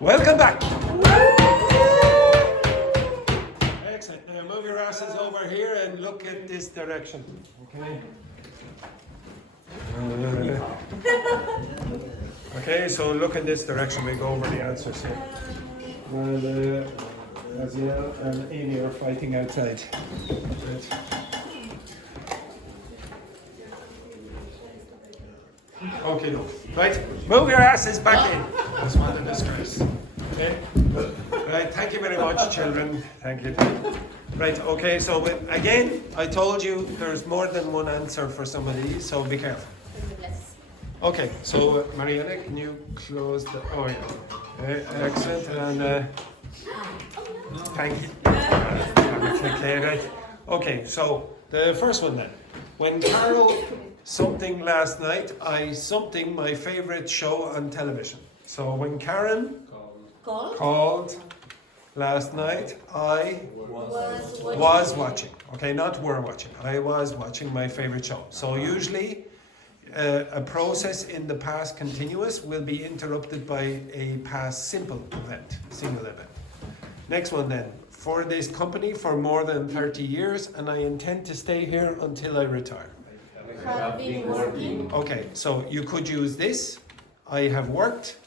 Welcome back. Excellent. Now move your asses over here and look at this direction. Okay. Okay, so look in this direction. We go over the answers here. Well, Aziel and Aimeé are fighting outside. Right. Okay, no. Right, move your asses back in. That's what a disgrace. Okay? Right, thank you very much, children. Thank you. Right, okay, so again, I told you there's more than one answer for some of these, so be careful. Okay, so Mariana, can you close the... Oh, yeah. Excellent, and thank you. Okay, right. Okay, so the first one then. When Carol something last night, something my favorite show on television. So when Karen called last night, I was watching. Okay, not were watching. I was watching my favorite show. So usually a process in the past continuous will be interrupted by a past simple event, single event. Next one then. For this company for more than 30 years, and I intend to stay here until I retire. Have been working. Okay, so you could use this, I have worked,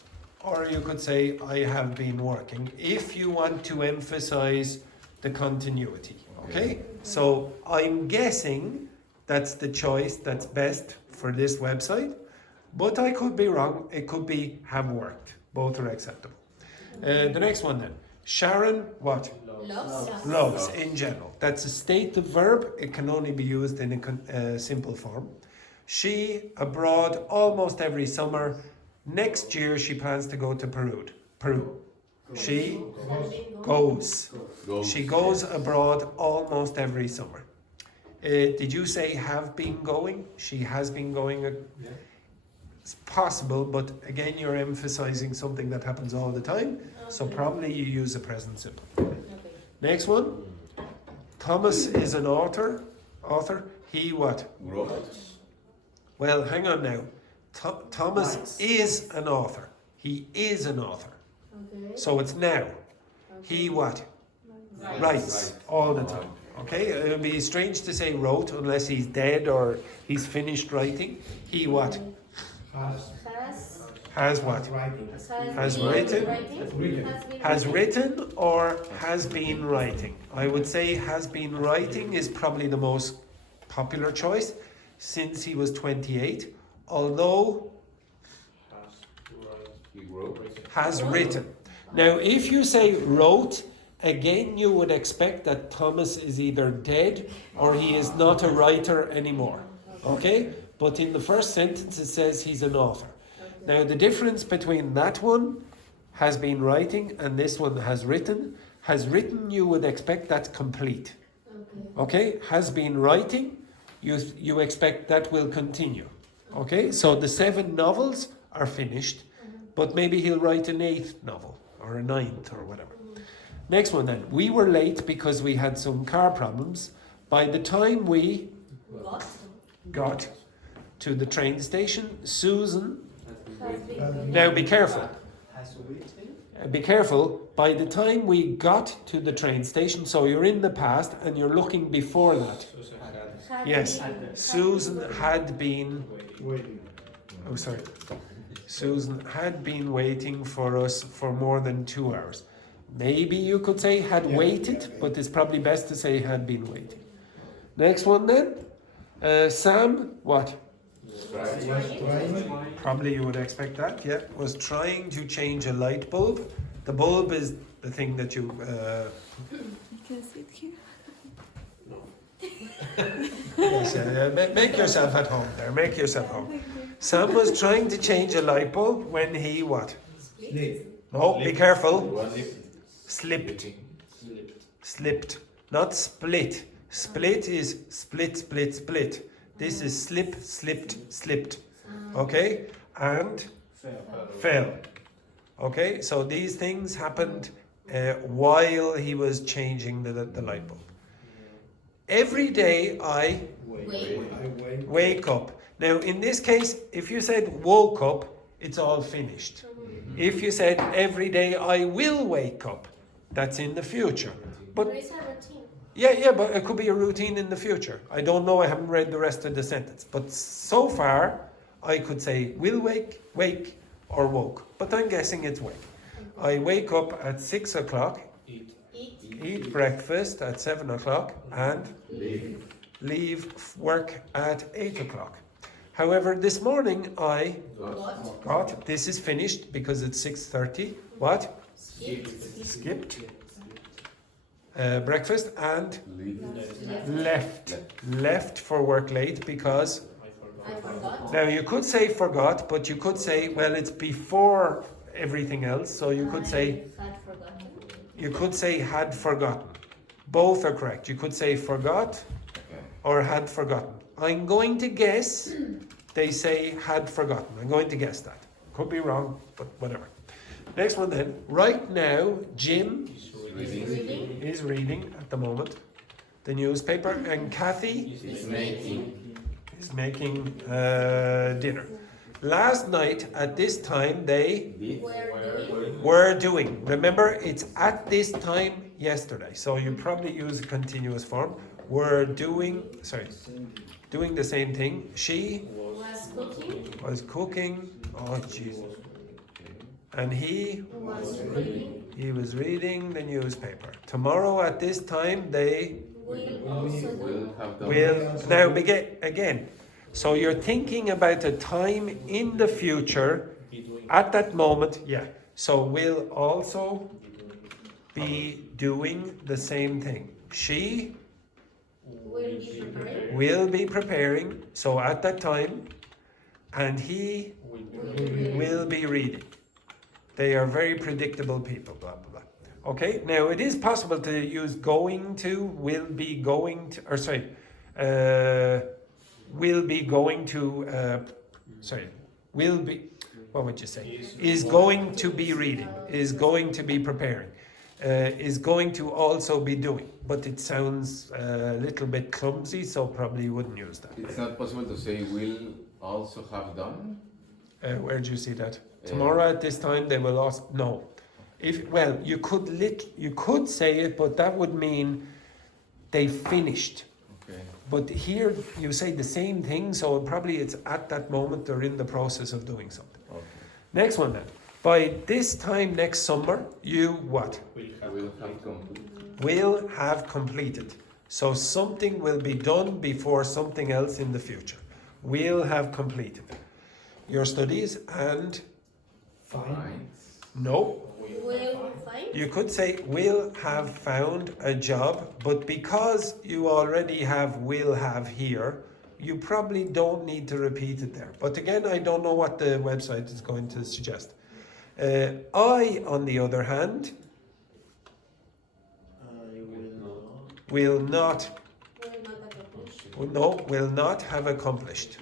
or you could say I have been working, if you want to emphasize the continuity. Okay, so I'm guessing that's the choice that's best for this website, but I could be wrong. It could be have worked. Both are acceptable. The next one then. Sharon, what? Loves in general. That's a stative verb. It can only be used in a simple form. She abroad almost every summer. Next year she plans to go to Peru. She goes. She goes abroad almost every summer. Did you say have been going? She has been going. It's possible, but again, you're emphasizing something that happens all the time. So probably you use a present simple. Next one. Thomas is an author. He what? Wrote. Well, hang on now. Thomas is an author. He is an author. Okay. So it's now. He what? Writes all the time. Okay, it would be strange to say wrote unless he's dead or he's finished writing. He what? Has what? Has written? Has written or has been writing? I would say has been writing is probably the most popular choice since he was 28, although has written. Now, if you say wrote, again, you would expect that Thomas is either dead or he is not a writer anymore. Okay? But in the first sentence, it says he's an author. Now, the difference between that one, has been writing, and this one has written, you would expect that complete. Okay? Has been writing, you expect that will continue. Okay? So the 7 novels are finished, but maybe he'll write an 8th novel or a 9th or whatever. Next one then. We were late because we had some car problems. By the time we got to the train station, Susan... Now be careful. Be careful. By the time we got to the train station, so you're in the past and you're looking before that. Yes, Susan had been... Oh, sorry. Susan had been waiting for us for more than 2 hours. Maybe you could say had waited, but it's probably best to say had been waiting. Next one then. Sam, what? Probably you would expect that, yeah. Was trying to change a light bulb. The bulb is the thing that you... You can sit here. Yes, make yourself at home there. Make yourself home. Sam was trying to change a light bulb when he what? No, be careful. Slipped. Not split. Split is split. This is slipped. Okay? And fell. Okay? So these things happened while he was changing the light bulb. Every day I wake up. Now, in this case, if you said woke up, it's all finished. If you said every day I will wake up, that's in the future. But There is a routine. yeah, but it could be a routine in the future. I don't know, I haven't read the rest of the sentence. But so far, I could say will wake, or woke. But I'm guessing it's wake. I wake up at 6 o'clock, eat breakfast at 7 o'clock, and leave work at 8 o'clock. However, this morning I got, this is finished because it's 6:30. What? Skipped. Breakfast and left for work late because I forgot. now you could say forgot, but you could say, well, it's before everything else, so you could say had forgotten. Both are correct. You could say forgot or had forgotten. I'm going to guess they say had forgotten. I'm going to guess that. Could be wrong, but whatever. Next one then. Right now, Jim is reading at the moment the newspaper, and Kathy is making dinner. Last night at this time they were doing. Remember, it's at this time yesterday, so you probably use a continuous form. Were doing the same thing. She was cooking. Oh Jesus! And he was reading the newspaper. Tomorrow at this time they will now begin again. So you're thinking about a time in the future at that moment, yeah. So will also be doing the same thing. She will be preparing, so at that time, and he will be reading. They are very predictable people, blah, blah, blah. Okay, now it is possible to use going to, will be going to, or sorry, will be going to, will be, what would you say? Is going to be reading, is going to be preparing, is going to also be doing. But it sounds a little bit clumsy, so probably you wouldn't use that. It's not possible to say will also have done? Where do you see that? Tomorrow at this time they will ask, no. You could say it, but that would mean they finished. Okay. But here you say the same thing, so probably it's at that moment they're in the process of doing something. Okay. Next one then. By this time next summer, you what? Will have completed. So something will be done before something else in the future. Will have completed your studies and no. Will find. You could say will have found a job, but because you already have will have here, you probably don't need to repeat it there. But again, I don't know what the website is going to suggest. I, on the other hand, will not have accomplished.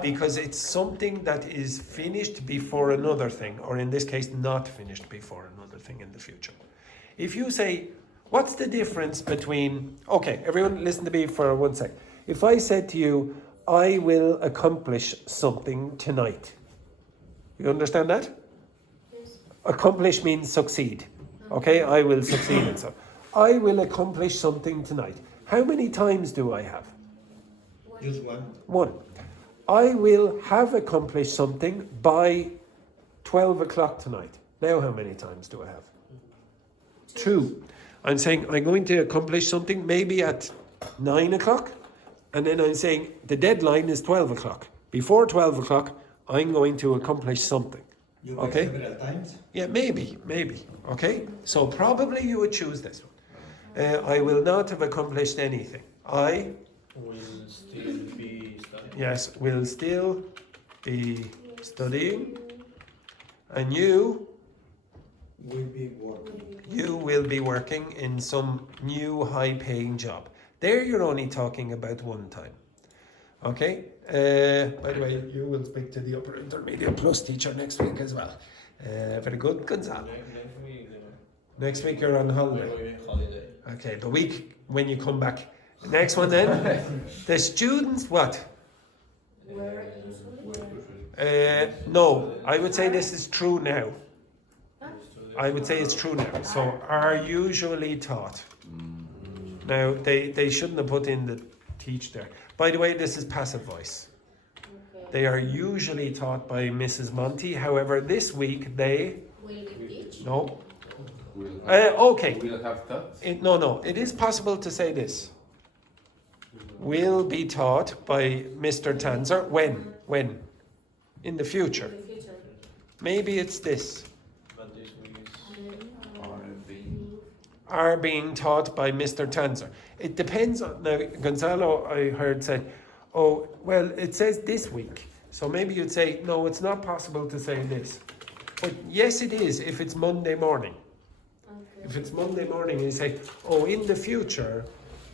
Because it's something that is finished before another thing, or in this case, not finished before another thing in the future. If you say, what's the difference between, okay, everyone listen to me for 1 sec. If I said to you, I will accomplish something tonight. You understand that? Yes. Accomplish means succeed. Okay, I will succeed in something. I will accomplish something tonight. How many times do I have? Use one. One. I will have accomplished something by 12 o'clock tonight. Now how many times do I have? 2. I'm saying I'm going to accomplish something maybe at 9 o'clock. And then I'm saying the deadline is 12 o'clock. Before 12 o'clock, I'm going to accomplish something. You Okay. several times. Yeah, maybe. Okay, so probably you would choose this one. I will not have accomplished anything. I will still be studying. Yes, will still be studying. And you Will be working. you will be working in some new high-paying job. There you're only talking about one time. Okay? By the way, you will speak to the upper intermediate plus teacher next week as well. Very good, Gonzalo. Next week you're on holiday. Okay, the week when you come back. Next one then. The students, what? Where usually. No, I would say this is true now. I would say it's true now. So are usually taught. Now they shouldn't have put in the teach there. By the way, this is passive voice. Okay. They are usually taught by Mrs. Monty. However, this week they Will we teach? no. We'll have, Okay. we'll have taught. No. It is possible to say this. Will be taught by Mr. Tanzer. When? When? In the future. In the future. Maybe it's this. But this week Are being taught by Mr. Tanzer. It depends on, now Gonzalo I heard said, oh, well, it says this week. So maybe you'd say, no, it's not possible to say this. But yes, it is if it's Monday morning. Okay. If it's Monday morning and you say, oh, in the future,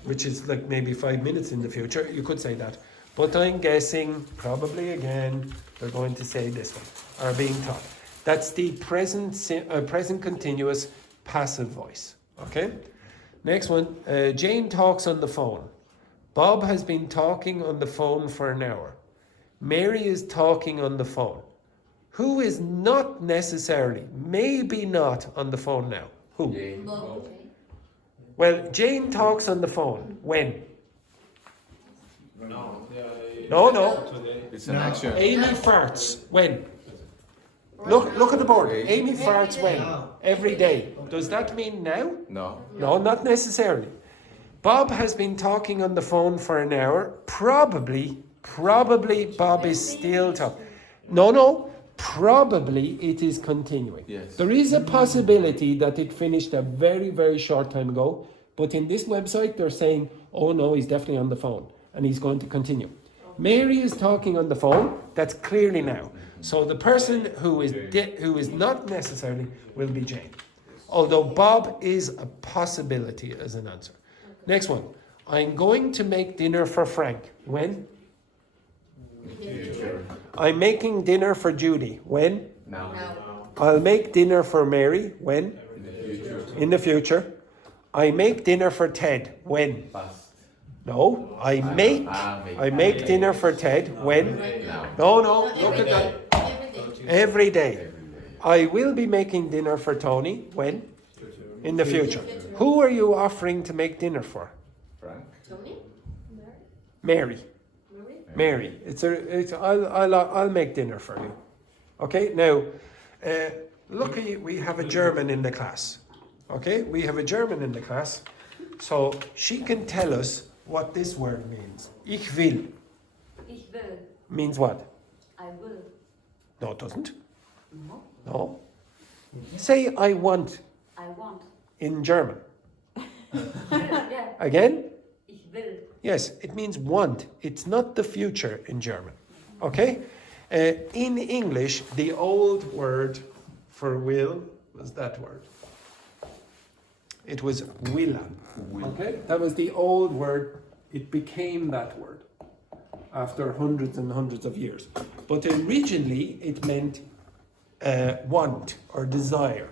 which is like maybe 5 minutes in the future, you could say that. But I'm guessing, probably again, they're going to say this one, are being taught. That's the present continuous passive voice. Okay? Next one, Jane talks on the phone. Bob has been talking on the phone for an hour. Mary is talking on the phone. Who is not necessarily, maybe not on the phone now? Who? Jane. Bob. Well, Jane talks on the phone. When? no. No. Today. It's an No. action. Amy farts. When? Look at the board. Amy farts when? Now. Every day. Does that mean now? No. No, not necessarily. Bob has been talking on the phone for an hour. Probably Bob is still talking. No. Probably it is continuing. Yes. There is a possibility that it finished a very, very short time ago. But in this website, they're saying, oh no, he's definitely on the phone. And he's going to continue. Mary is talking on the phone. That's clearly now. So the person who is not necessarily will be Jane. Although Bob is a possibility as an answer. Next one. I'm going to make dinner for Frank. When? Future. I'm making dinner for Judy. When? Now. Now. I'll make dinner for Mary. When? In the future. In the future. I make dinner for Ted. When? Past. No. I make dinner for Ted. When? Now. No. Every Look at day. that. Every day. Every day. Every day. I will be making dinner for Tony. When? In the future. Who are you offering to make dinner for? Frank. Tony? Mary. Mary? Mary. I'll make dinner for you. Okay. Now, luckily we have a German in the class. Okay, we have a German in the class, so she can tell us what this word means. Ich will Ich will. means what? I will. No, it doesn't. No. No. Say I want I want. in German. Yeah. Again? Ich will. Yes, it means want. It's not the future in German. Okay? In English, the old word for will was that word. It was willa. Okay? That was the old word. It became that word after hundreds and hundreds of years. But originally, it meant want or desire.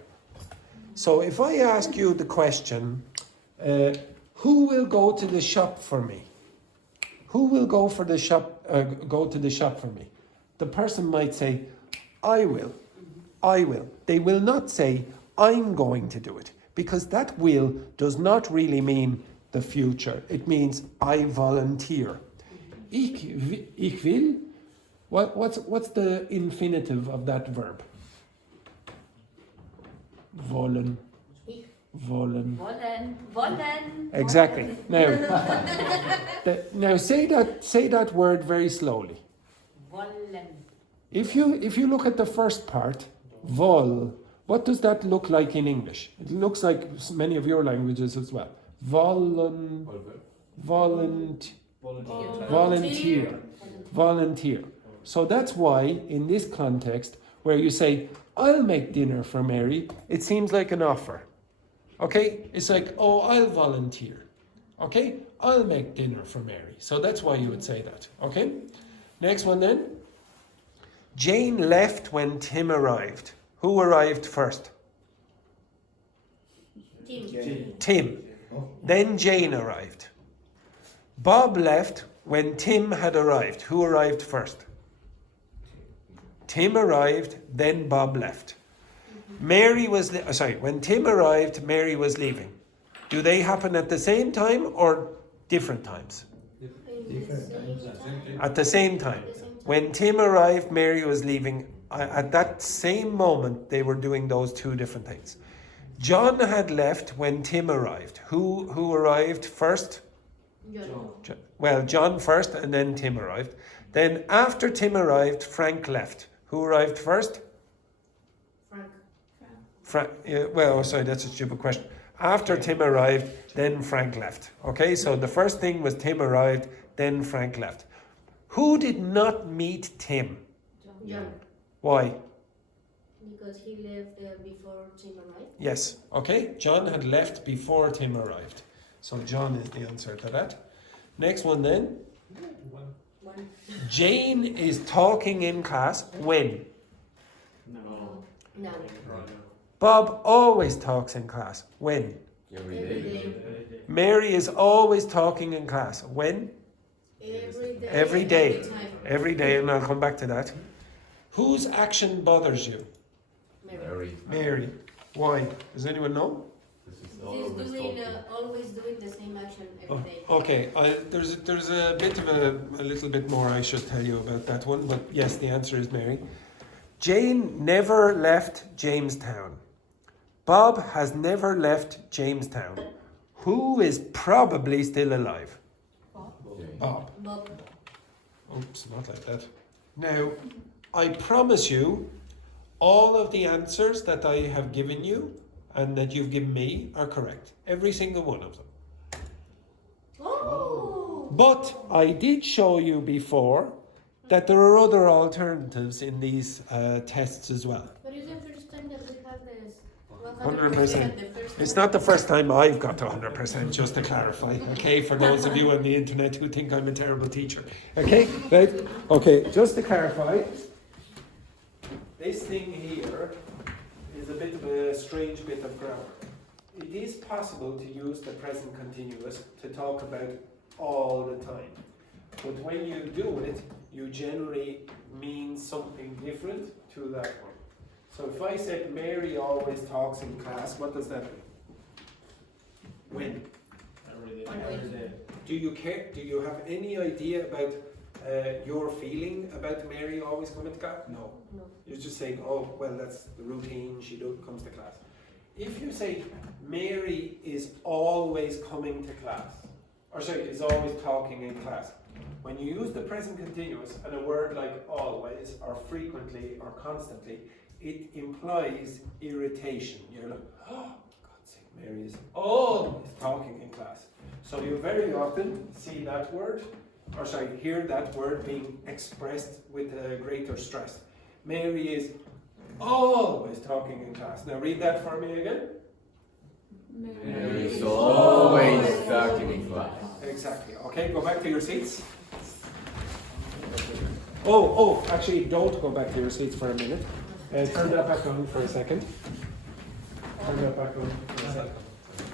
So if I ask you the question, who will go to the shop for me? Who will go to the shop for me? The person might say, I will. I will. They will not say, I'm going to do it. Because that will does not really mean the future. It means I volunteer. Ich will. What's the infinitive of that verb? Wollen. Wollen. Wollen. Exactly. Now say that word very slowly. Wollen. If you look at the first part, vol, what does that look like in English? It looks like many of your languages as well. Volunteer. So that's why in this context, where you say, I'll make dinner for Mary, it seems like an offer. Okay? It's like, oh, I'll volunteer. Okay? I'll make dinner for Mary. So that's why you would say that. Okay? Next one then. Jane left when Tim arrived. Who arrived first? Tim. Then Jane arrived. Bob left when Tim had arrived. Who arrived first? Tim arrived, then Bob left. When Tim arrived, Mary was leaving. Do they happen at the same time or different times? At the same time. When Tim arrived, Mary was leaving. At that same moment, they were doing those two different things. John had left when Tim arrived. Who arrived first? John. Well, John first, and then Tim arrived. Then after Tim arrived, Frank left. Who arrived first? Frank. Sorry, that's a stupid question. After Tim arrived, then Frank left. Okay, so the first thing was Tim arrived, then Frank left. Who did not meet Tim? John. Why? Because he left before Tim arrived. Yes, okay, John had left before Tim arrived. So John is the answer to that. Next one then. One. Jane is talking in class when? No. No. Bob always talks in class. When? Every Every day. day. Mary is always talking in class. When? Every day. Every day. Every time. Every day, and I'll come back to that. Whose action bothers you? Mary. Mary. Why? Does anyone know? This is He's always doing, talking. always doing the same action Oh, every day. okay, there's a bit of a little bit more I should tell you about that one, but yes, the answer is Mary. Jane never left Jamestown. Bob has never left Jamestown. Who is probably still alive? Bob. Bob. Oops, not like that. Now, I promise you, all of the answers that I have given you and that you've given me are correct. Every single one of them. Oh! But I did show you before that there are other alternatives in these tests as well. But it's the first time that we have this. 100%. The first It's time. not the first time I've got to 100%, just to clarify, okay, for those of you on the internet who think I'm a terrible teacher. Okay, right? Okay, just to clarify, this thing here is a bit of a strange bit of grammar. It is possible to use the present continuous to talk about all the time. But when you do it, you generally mean something different to that one. So if I said Mary always talks in class, what does that mean? When? Every day. Every day. Do you care? Do you have any idea about your feeling about Mary always coming to class? No. No. You're just saying, oh, well, that's the routine, she comes to class. If you say Mary is always coming to class, or sorry, is always talking in class, when you use the present continuous and a word like always, or frequently, or constantly, it implies irritation. You're like, oh, God's sake, Mary is always talking in class. So you very often see that word, or sorry, hear that word being expressed with a greater stress. Mary is always talking in class. Now read that for me again. Mary is always talking in class. Exactly. Okay, go back to your seats. Actually, don't go back to your seats for a minute. Turn that back on for a second. Turn that back on for a second.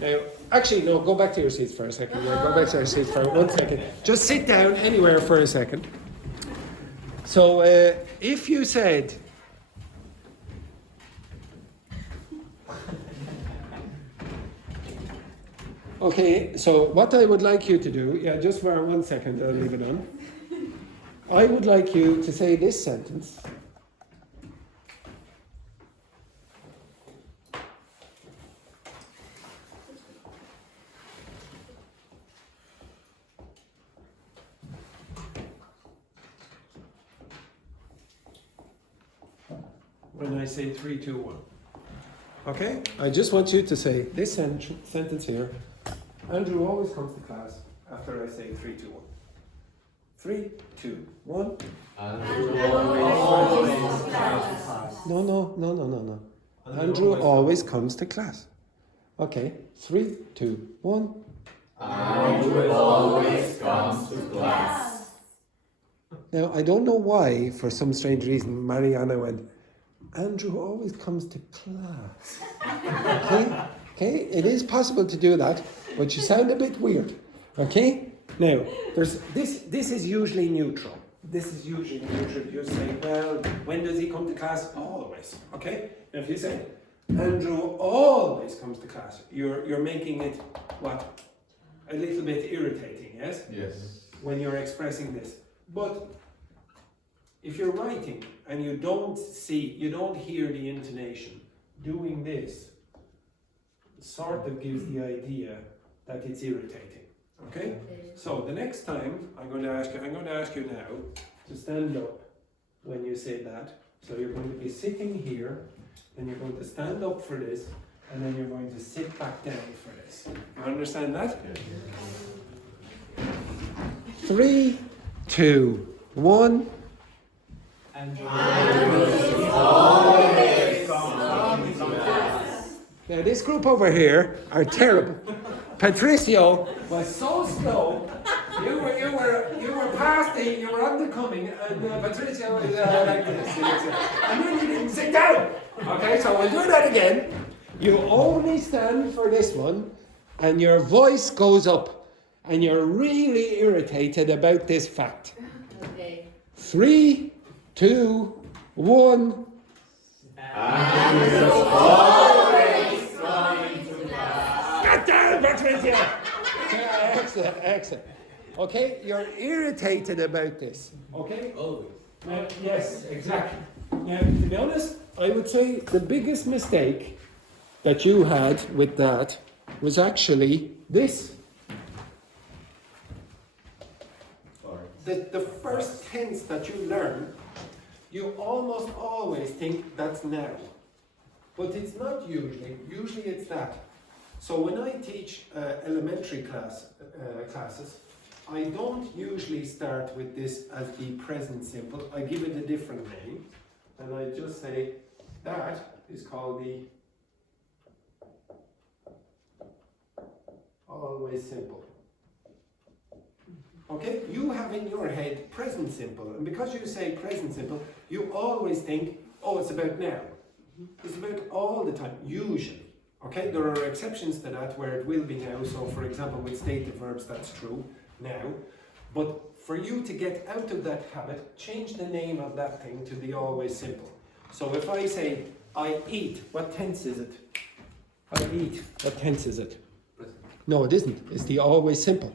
Now, actually, no, go back to your seats for a second. Yeah, go back to your seats for 1 second. Just sit down anywhere for a second. So, if you said, okay, so what I would like you to do, just for 1 second, I'll leave it on. I would like you to say this sentence. When I say 3, 2, 1. Okay? I just want you to say this sentence here. Andrew always comes to class after I say 3, 2, 1. 3, 2, 1. No. Andrew always comes to class. Okay. 3, 2, 1. Andrew always comes to class. Now, I don't know why, for some strange reason, Mariana went, Andrew always comes to class. Okay, it is possible to do that, but you sound a bit weird. Okay? Now, this is usually neutral. This is usually neutral. You say, well, when does he come to class? Always. Okay? Now, if you say, Andrew always comes to class. You're making it, what? A little bit irritating, yes? Yes. When you're expressing this. But if you're writing and you don't hear the intonation, doing this sort of gives the idea that it's irritating. Okay? So the next time I'm going to ask you now to stand up when you say that. So you're going to be sitting here, then you're going to stand up for this, and then you're going to sit back down for this. You understand that? 3, 2, 1. Now this group over here are terrible. Patricio was so slow. You were past the, you were undercoming, and Patricio was like this. And then you didn't sit down. Okay, so we'll do that again. You only stand for this one, and your voice goes up, and you're really irritated about this fact. Okay. 3, 2, 1. Get down, Patricia! Excellent, excellent. Okay, you're irritated about this. Okay? Always. Yes, exactly. Now, to be honest, I would say the biggest mistake that you had with that was actually this. The first tense that you learn, you almost always think that's now. But it's not usually. Usually it's that. So when I teach elementary classes, I don't usually start with this as the present simple. I give it a different name. And I just say, that is called the always simple. Okay, you have in your head present simple, and because you say present simple, you always think, oh, it's about now. It's about all the time, usually. Okay, there are exceptions to that where it will be now. So, for example, with stative verbs, that's true now. But for you to get out of that habit, change the name of that thing to the always simple. So if I say, I eat, what tense is it? I eat, what tense is it? No, it isn't. It's the always simple.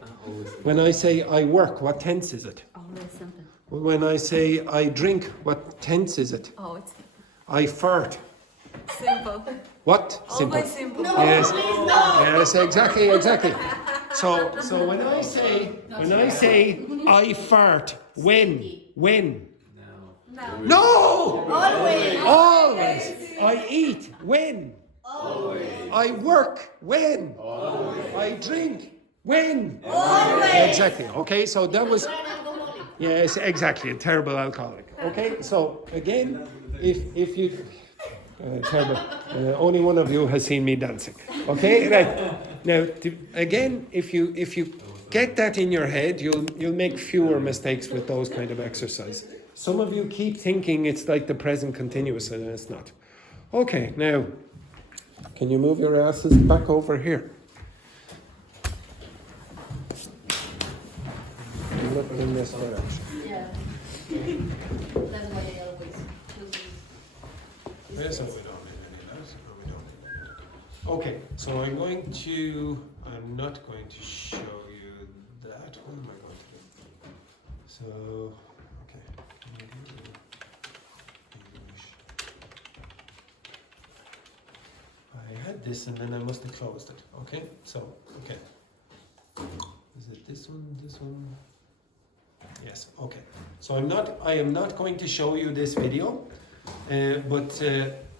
When I say I work, what tense is it? Always simple. When I say I drink, what tense is it? Oh, it's I fart. simple. What? Simple. Always simple. Yes. Yes, exactly. So when I say I fart, when? No! Always. I eat, when? Always. I work, when? Always. I drink, when? Always. Exactly. Okay, so that was... Yes, exactly, a terrible alcoholic. Okay, so again, if you... terrible. Only one of you has seen me dancing. Okay, right. Now, again, if you get that in your head, you'll make fewer mistakes with those kind of exercises. Some of you keep thinking it's like the present continuous, and it's not. Okay, now, can you move your asses back over here? Look in this direction. Yeah. That's why they always choose Yes, no, we don't need any of that. No, we don't. Okay, so I'm not going to show you that. What am I going to do? So, okay. English. I had this and then I must have closed it. Okay, so, okay. Is it this one, this one? Yes, okay. So I am not going to show you this video. But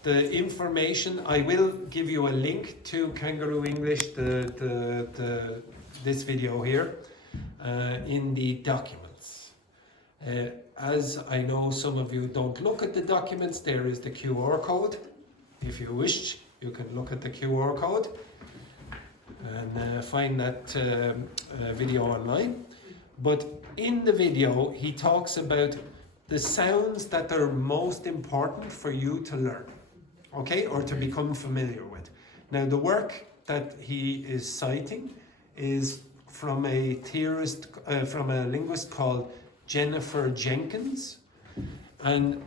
the information, I will give you a link to Canguro English, this video here, in the documents. As I know some of you don't look at the documents, there is the QR code. If you wish, you can look at the QR code and find that video online. But in the video, he talks about the sounds that are most important for you to learn, okay, or to become familiar with. Now, the work that he is citing is from a linguist called Jennifer Jenkins, And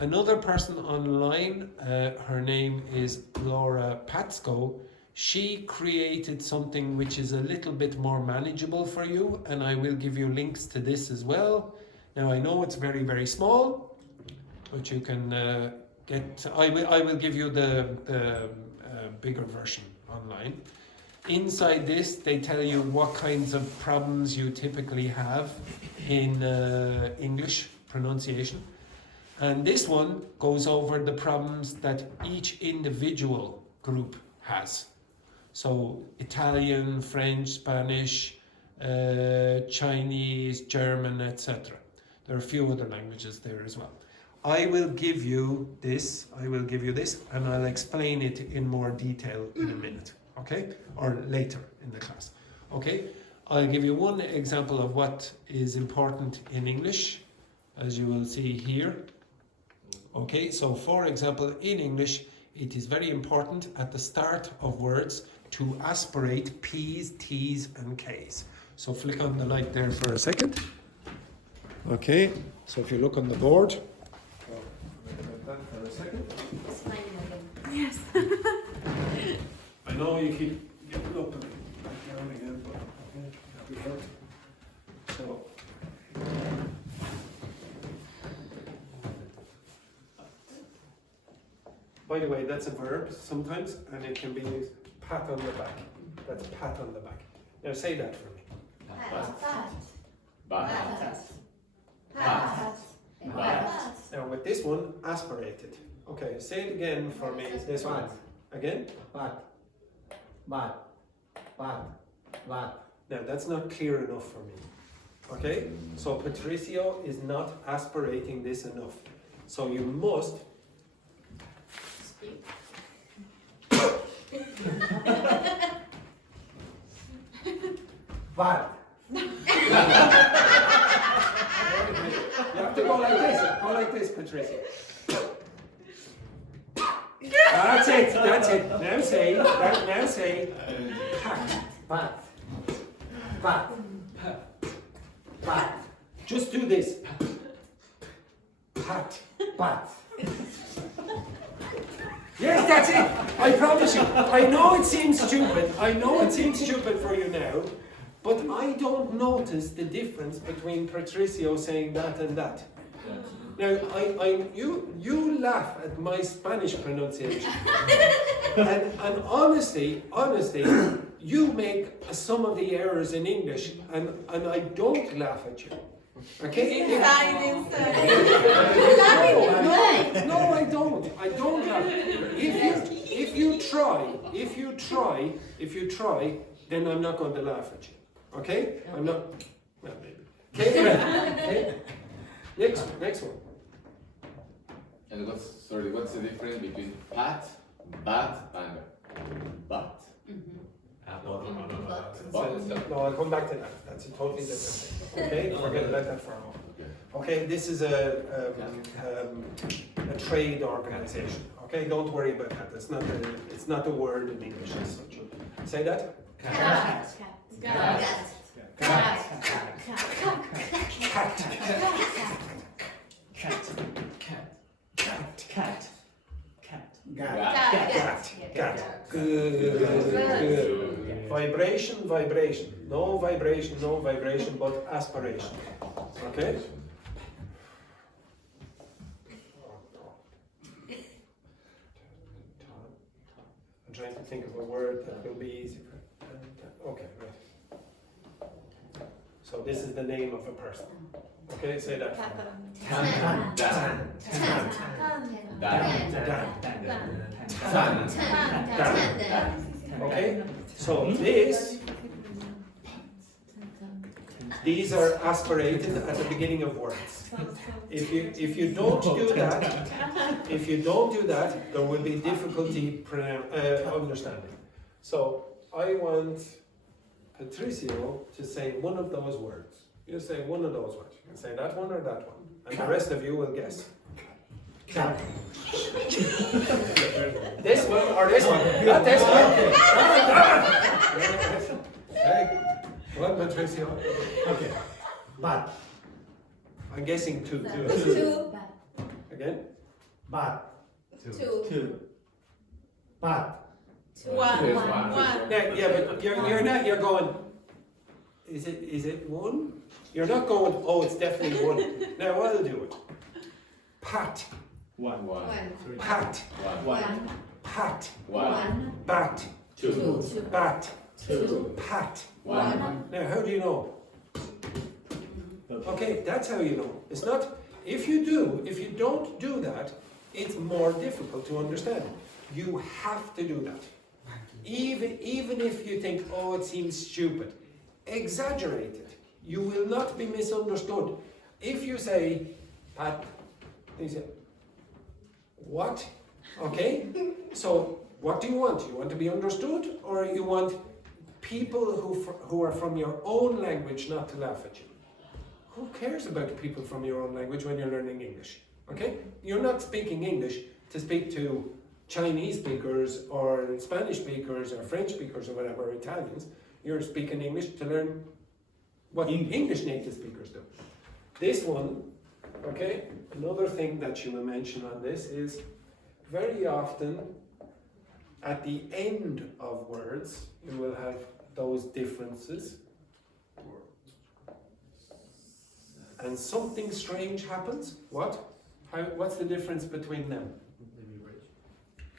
another person online, her name is Laura Patsko. She created something which is a little bit more manageable for you, and I will give you links to this as well. Now I know it's very, very small, but you can get. I will give you the bigger version online. Inside this, they tell you what kinds of problems you typically have in English pronunciation. And this one goes over the problems that each individual group has. So Italian, French, Spanish, Chinese, German, etc. There are a few other languages there as well. I will give you this, and I'll explain it in more detail in a minute, okay? Or later in the class, okay? I'll give you one example of what is important in English, as you will see here. Okay, so for example, in English, it is very important at the start of words to aspirate P's, T's, and K's. So flick on the light there for a second. Okay, so if you look on the board. That for a second. Smiling again. Yes. I know you keep getting up and back down again, but okay, that'll be hard. So. By the way, that's a verb sometimes, and it can be used pat on the back. That's pat on the back. Now say that for me. Pat. Bat. Pat. Pat. Now with this one, aspirated. Okay, say it again for me. This one. Again? Bat. Bat. Bat. Bat. Now that's not clear enough for me. Okay? So Patricio is not aspirating this enough. So you must Speak. Bat. You have to go like this. Go like this, Patricia. That's it. That's it. Now say. Now say. Pat. Bat. Bat. Bat. Just do this. Pat. Bat. Yes, that's it. I promise you. I know it seems stupid. I know it seems stupid for you now, but I don't notice the difference between Patricio saying that and that. Now, you laugh at my Spanish pronunciation, and honestly, you make some of the errors in English, and I don't laugh at you. Okay? Inside. No, I don't. I don't laugh. If you try, then I'm not going to laugh at you. Okay? I'm not. Well, maybe. Okay. Next one. And what's the difference between pat, bat, and butt? No, I'll come back to that. That's a totally different thing. Okay, forget about that for a moment. Okay, this is a trade organization. Okay, don't worry about that. It's not a word in English as such. Say that. Cat. Cat. Good. Vibration. No vibration, but aspiration. Okay? I'm trying to think of a word that will be easy. Okay, right. So this is the name of a person. Okay, say that. Okay, so these are aspirated at the beginning of words. If you don't do that, there will be difficulty understanding. So I want Patricio to say one of those words. You say one of those words. You can say that one or that one, and the rest of you will guess. This one or this one? Not this one. Hey, what, Patricio? Okay. Bat. I'm guessing two. Two. Again. But. Two. But. One. There's One. one. Yeah, but you're not. You're going. Is it one? You're not going. Oh, it's definitely one. Now I'll do it. Pat, One. One. One. pat, One. One. pat, One. bat, Two. bat, Two. pat. One. Now, how do you know? Okay, that's how you know. It's not. If you don't do that, it's more difficult to understand. You have to do that. Even if you think, oh, it seems stupid, exaggerate it. You will not be misunderstood. If you say, Pat, you say, what? Okay? So, what do you want? You want to be understood, or you want people who are from your own language not to laugh at you? Who cares about people from your own language when you're learning English? Okay? You're not speaking English to speak to Chinese speakers or Spanish speakers or French speakers or whatever, Italians. You're speaking English to learn what English native speakers do. This one, okay, another thing that you will mention on this is very often at the end of words you will have those differences and something strange happens. What? What's the difference between them?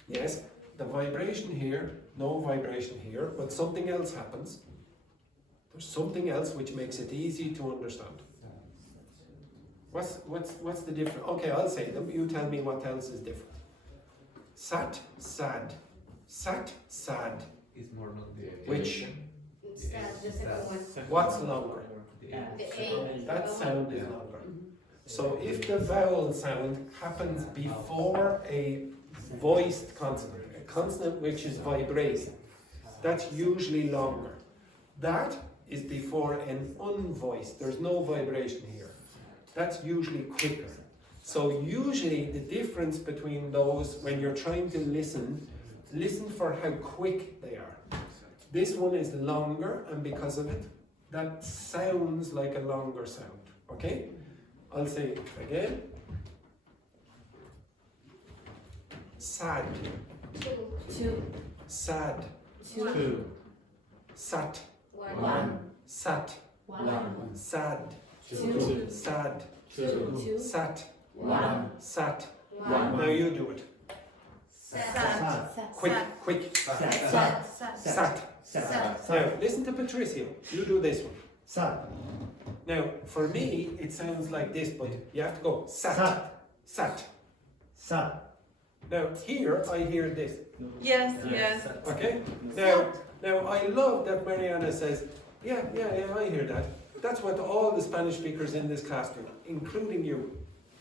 Yes, the vibration here, no vibration here, but something else happens. There's something else which makes it easy to understand. What's the difference? Okay, I'll say them. You tell me what else is different. Sat, sad. Sat, sad. Is more not the Which? Start the second one. What's longer? The A. That sound is longer. So if the vowel sound happens before a voiced consonant, a consonant which is vibrating, that's usually longer. That is before an unvoiced, there's no vibration here. That's usually quicker. So usually the difference between those, when you're trying to listen for how quick they are. This one is longer, and because of it, that sounds like a longer sound. Okay? I'll say it again. Sad. Two. Sad. Two. Sat. One. Sat. One. Sad. Two. Sad. Two. Sat. One. Sat. One. Now you do it. Sat. Quick. Sat. Sat. Now listen to Patricio. You do this one. Sat. Now for me it sounds like this, but you have to go sat. Sat. Sat. Sat. Now here I hear this. Yes, yes. Okay? Now I love that Mariana says, yeah, I hear that. That's what all the Spanish speakers in this class do, including you.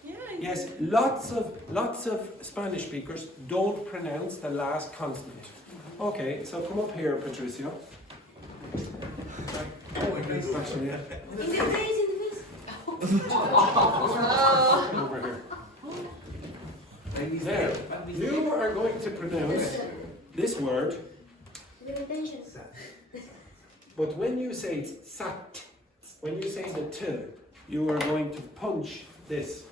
Yeah. Yes, lots of Spanish speakers don't pronounce the last consonant. Okay, so come up here, Patricio. Oh, I can't actually. In the face, Over here. Now, you are going to pronounce this word, With attention. but when you say sat, when you say the t, you are going to punch this.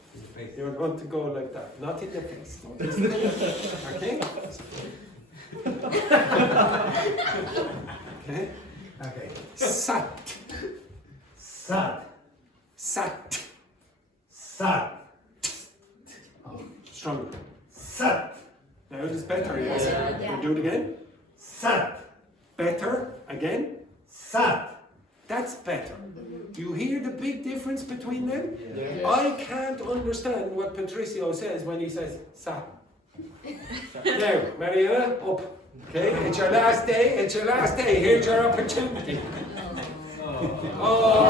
You're going to go like that, not in the face. Okay? Okay? Okay. Sat. Sat. Sat. Sat. Stronger. Sat. Now it is better, yes? Yeah. You do it again? Sat. Better, again? Sat. That's better. Do you hear the big difference between them? I can't understand what Patricio says when he says sat. Now, Mariana, up. Okay, it's your last day, here's your opportunity. Oh!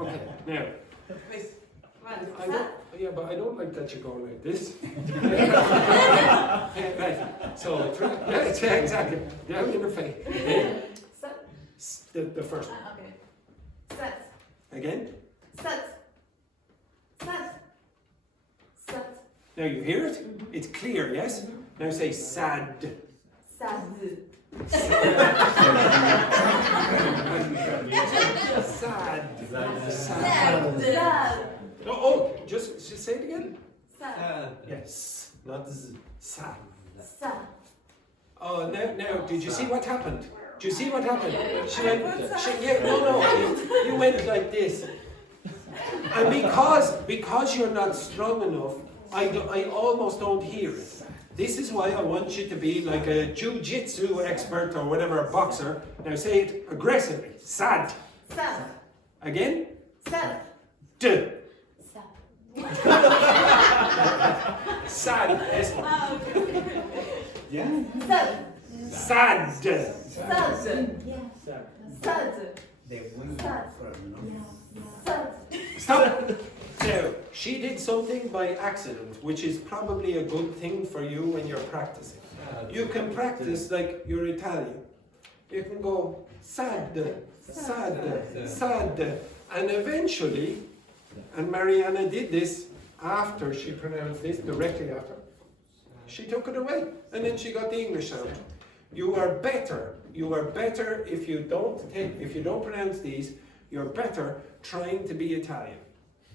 Okay, now. But I don't like that you're going like this. Right. So, yeah, exactly. Down in the face. The first one. Okay. Sat. Again. Sat. Now you hear it? It's clear, yes? Now say sad. Sad. Sad. Sad. No, oh, just say it again. Sa. Yes, not z. Sa. Sa. Oh, now, did you see what happened? Did you see what happened? Yeah. She went, you went like this. And because you're not strong enough, I almost don't hear it. This is why I want you to be like a jiu-jitsu expert or whatever, a boxer. Now say it aggressively. Sad. Sa. Again. Sa. D. Sa. Sad. S. Yeah. Sad. Sad. Sad. Yeah. Sad. They wait Sad. for a long Sad. Stop. Now, she did something by accident, which is probably a good thing for you when you're practicing. You can practice like you're Italian. You can go sad, sad, sad, and eventually, and Mariana did this after she pronounced this, directly after, she took it away, and then she got the English sound. You are better if you don't pronounce these, you're better trying to be Italian.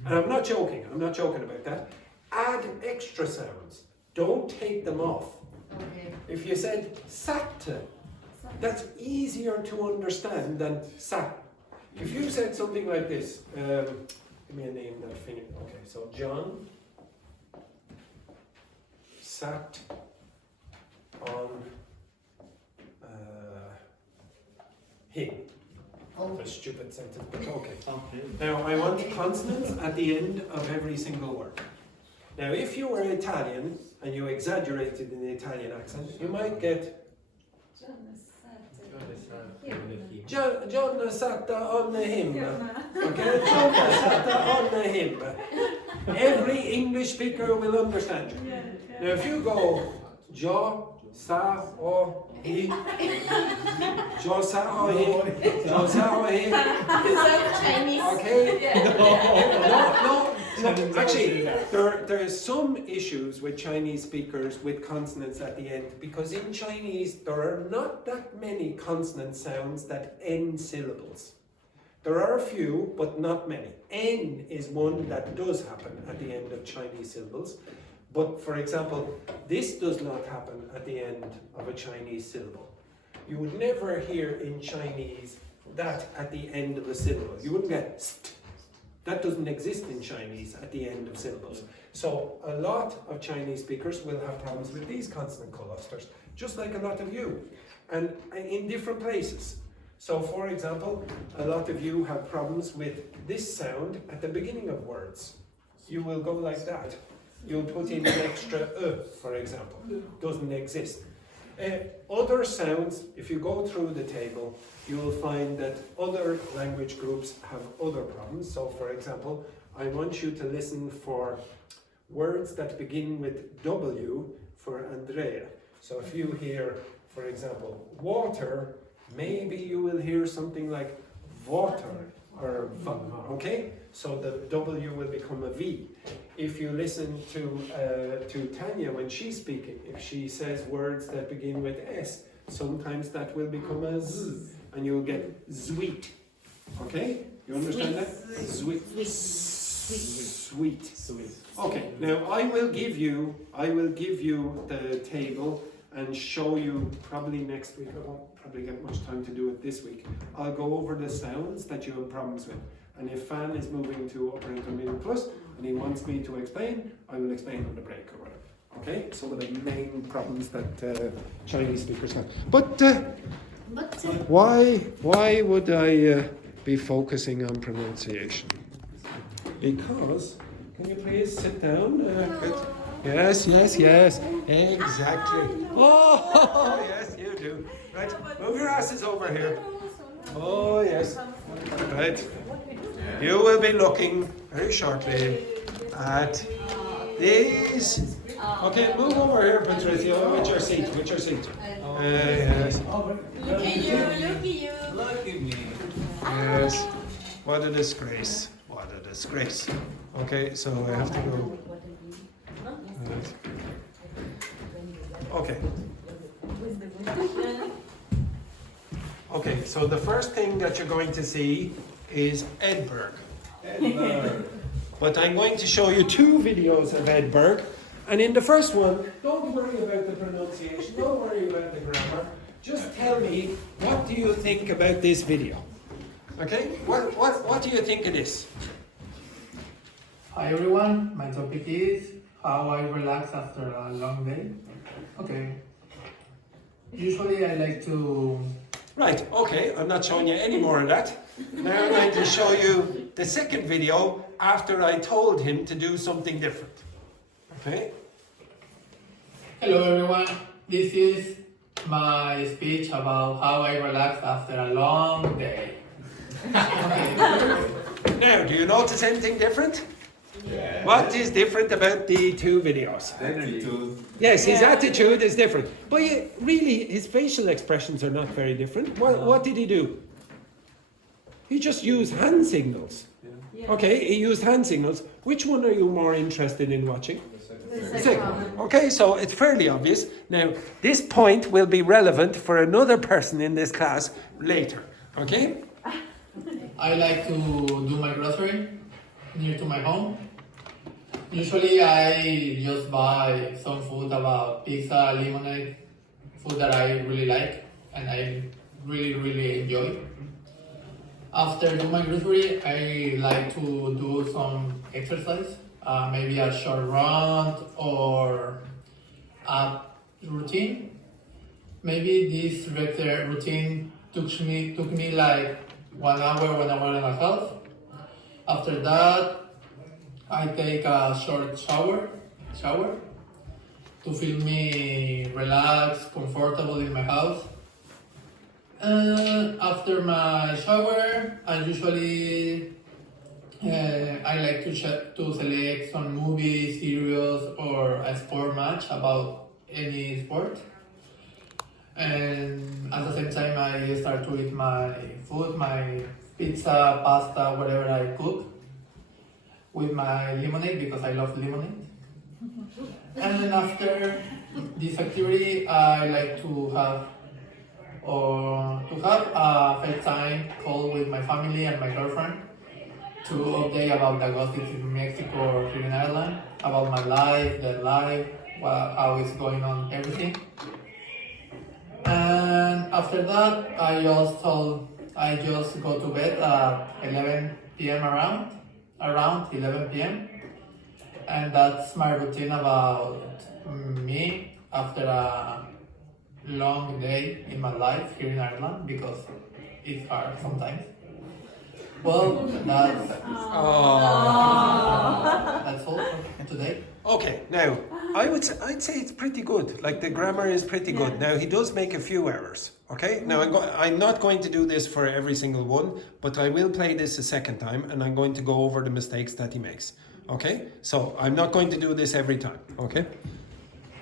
And I'm not joking about that. Add extra sounds. Don't take them off. Okay. If you said sat, that's easier to understand than sat. If you said something like this, give me a name that finished. Okay, so John sat on him. A stupid sentence, but okay. Now I want consonants at the end of every single word. Now if you were Italian and you exaggerated in the Italian accent, you might get John sat on him. Okay, John sat on him. Every English speaker will understand you. Now if you go Jo sa o he, Jo sa o he, Jo sa o he. Is that Chinese? Okay. Yeah. No. Actually, there are some issues with Chinese speakers with consonants at the end, because in Chinese there are not that many consonant sounds that end syllables. There are a few, but not many. N is one that does happen at the end of Chinese syllables. But for example, this does not happen at the end of a Chinese syllable. You would never hear in Chinese that at the end of a syllable. You wouldn't get st. That doesn't exist in Chinese at the end of syllables. So a lot of Chinese speakers will have problems with these consonant clusters, just like a lot of you, and in different places. So for example, a lot of you have problems with this sound at the beginning of words. You will go like that. You'll put in an extra for example. Doesn't exist. Other sounds, if you go through the table, you will find that other language groups have other problems. So for example, I want you to listen for words that begin with W for Andrea. So if you hear, for example, water, maybe you will hear something like water or okay? So the W will become a V. If you listen to Tania when she's speaking, if she says words that begin with S, sometimes that will become a Z, and you'll get sweet. Okay? You understand that? Sweet. Sweet. Okay. Now I will give you the table and show you probably next week. I won't probably get much time to do it this week. I'll go over the sounds that you have problems with. And if Fan is moving to upper intermediate plus and he wants me to explain, I will explain on the break or whatever. Okay? Some of the main problems that Chinese speakers have. But why would I be focusing on pronunciation? Because, can you please sit down? Yes, exactly. Oh, yes, you do. Right, move your asses over here. Oh, yes. Right. You will be looking very shortly at these. Okay, move over here, Patricia, with your seat, yes. Look at you. Look at me. Yes. What a disgrace. Okay, so I have to go. Right. Okay. Okay, so the first thing that you're going to see is Edberg. But I'm going to show you 2 videos of Edberg. And in the first one, don't worry about the pronunciation, don't worry about the grammar. Just tell me, what do you think about this video? Okay? What do you think of this? Hi everyone, my topic is how I relax after a long day. Okay. Usually I like to... Right, okay, I'm not showing you any more of that. Now I'm going to show you the second video after I told him to do something different. Okay? Hello everyone, this is my speech about how I relax after a long day. Okay. Now, do you notice anything different? Yeah. What is different about the 2 videos? Attitude. Yes, his attitude is different. But really, his facial expressions are not very different. What did he do? He just used hand signals. Okay, he used hand signals. Which one are you more interested in watching? The second one. Okay, so it's fairly obvious. Now, this point will be relevant for another person in this class later. Okay? I like to do my grocery near to my home. Usually I just buy some food about pizza, lemonade, food that I really like and I really enjoy. After doing my grocery, I like to do some exercise, maybe a short run or a routine. Maybe this routine took me like 1 hour, 1 hour and a half. After that, I take a short shower to feel me relaxed, comfortable in my house. After my shower, I usually I like to select some movies, series, or a sport match about any sport. And at the same time, I start to eat my food, my pizza, pasta, whatever I cook, with my lemonade because I love lemonade. And then after this activity, I like to have a FaceTime call with my family and my girlfriend to update about the gossip in Mexico or here in Ireland, about my life, their life, how it's going on, everything. And after that, I just go to bed at 11 p.m. around 11 p.m. And that's my routine about me after a long day in my life here in Ireland because it's hard sometimes. Well, that's all for today. Okay, now, I'd say it's pretty good. Like, the grammar is pretty good. Now, he does make a few errors, okay? Now, I'm not going to do this for every single one, but I will play this a second time, and I'm going to go over the mistakes that he makes, okay? So, I'm not going to do this every time, okay?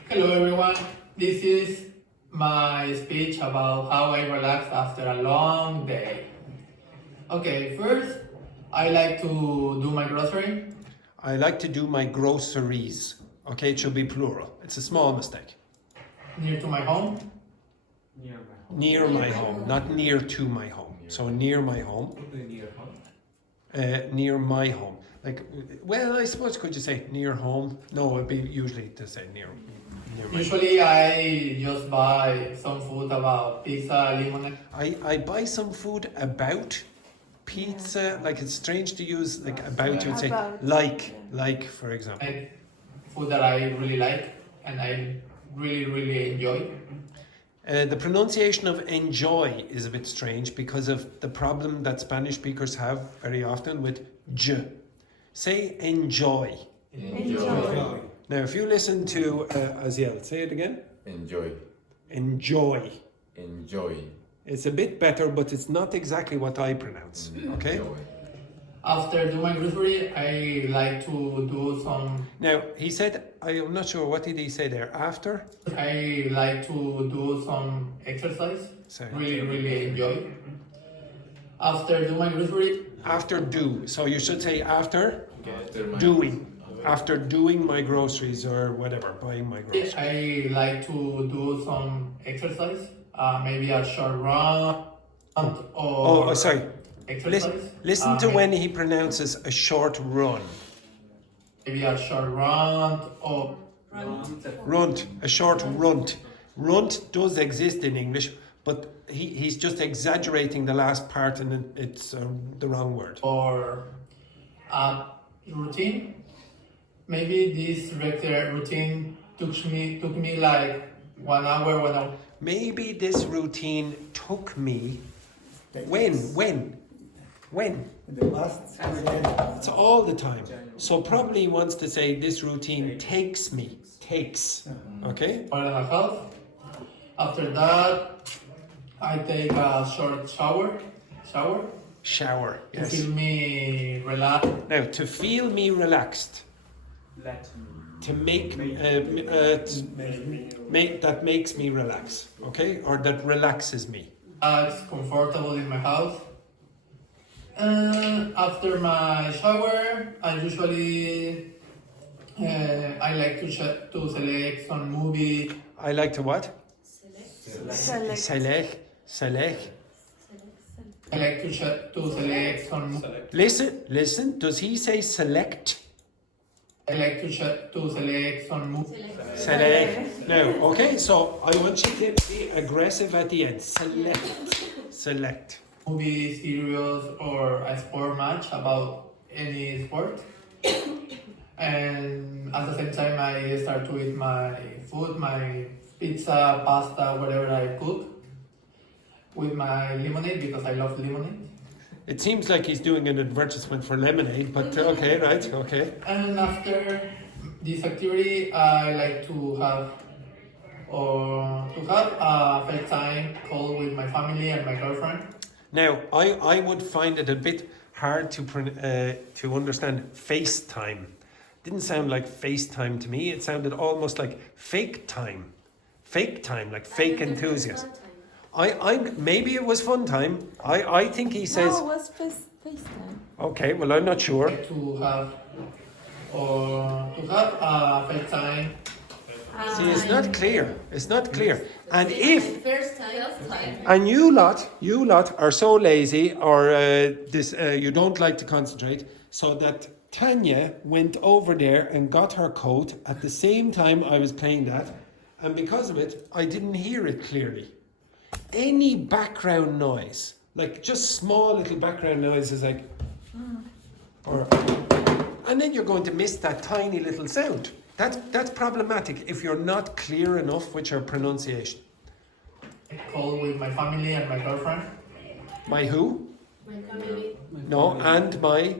Hello everyone, this is my speech about how I relax after a long day. Okay, first, I like to do my grocery. I like to do my groceries. Okay, it should be plural. It's a small mistake. Near to my home. Near my home, not near to my home. So near my home. Near my home. Like, well, I suppose could you say near home? No, it'd be usually to say near my Usually I just buy some food about pizza, lemonade. I buy some food about pizza. Like, it's strange to use like about. You would say About. like for example. Food that I really like and I really enjoy. The pronunciation of enjoy is a bit strange because of the problem that Spanish speakers have very often with j. Say enjoy. Enjoy. Now, if you listen to Aziel, say it again. Enjoy. Enjoy. Enjoy. It's a bit better, but it's not exactly what I pronounce. Okay? Enjoy. After doing my grocery, I like to do some... Now, he said, I'm not sure, what did he say there? After? I like to do some exercise. Sorry. Really enjoy. After doing my grocery, After do. So you should say after After my doing. After doing my groceries or whatever, buying my groceries. I like to do some exercise. Maybe a short run or Sorry. exercise. Listen to when he pronounces a short run. maybe a short run or Runt, a short runt. Runt does exist in English, but he's just exaggerating the last part and it's the wrong word. a routine. Maybe this regular routine took me like 1 hour, 1 hour. Maybe this routine took me. When? The last It's all the time. So probably he wants to say this routine takes me. Takes. Okay? 1.5 hours. After that, I take a short shower Shower. to Yes. feel me relaxed. Now, to feel me relaxed. Let To make that makes me relax. Okay? Or that relaxes me. It's comfortable in my house. And after my shower, I usually I like to select some movie. I like to what? Select. Select. I like to select some. Listen. Does he say select? I like to select some movie. Select. No. Okay. So I want you to be aggressive at the end. Select. Movie, series, or a sport match about any sport. And at the same time, I start to eat my food, my pizza, pasta, whatever I cook, with my lemonade because I love lemonade. It seems like he's doing an advertisement for lemonade, but okay, right, okay. And after this activity, I like to have a FaceTime call with my family and my girlfriend. Now, I would find it a bit hard to understand FaceTime. Didn't sound like FaceTime to me. It sounded almost like fake time. Fake time, like fake enthusiasm. Maybe it was fun time. I think he says. No, it was FaceTime. Okay, well I'm not sure. To have a FaceTime. See, it's not clear. It's not clear. And if First time. and you lot are so lazy or you don't like to concentrate, so that Tania went over there and got her coat at the same time I was playing that, and because of it, I didn't hear it clearly. Any background noise, like just small little background noises, like, and then you're going to miss that tiny little sound. That's problematic if you're not clear enough with your pronunciation. Call with my family and my girlfriend. My who? My family. No, and my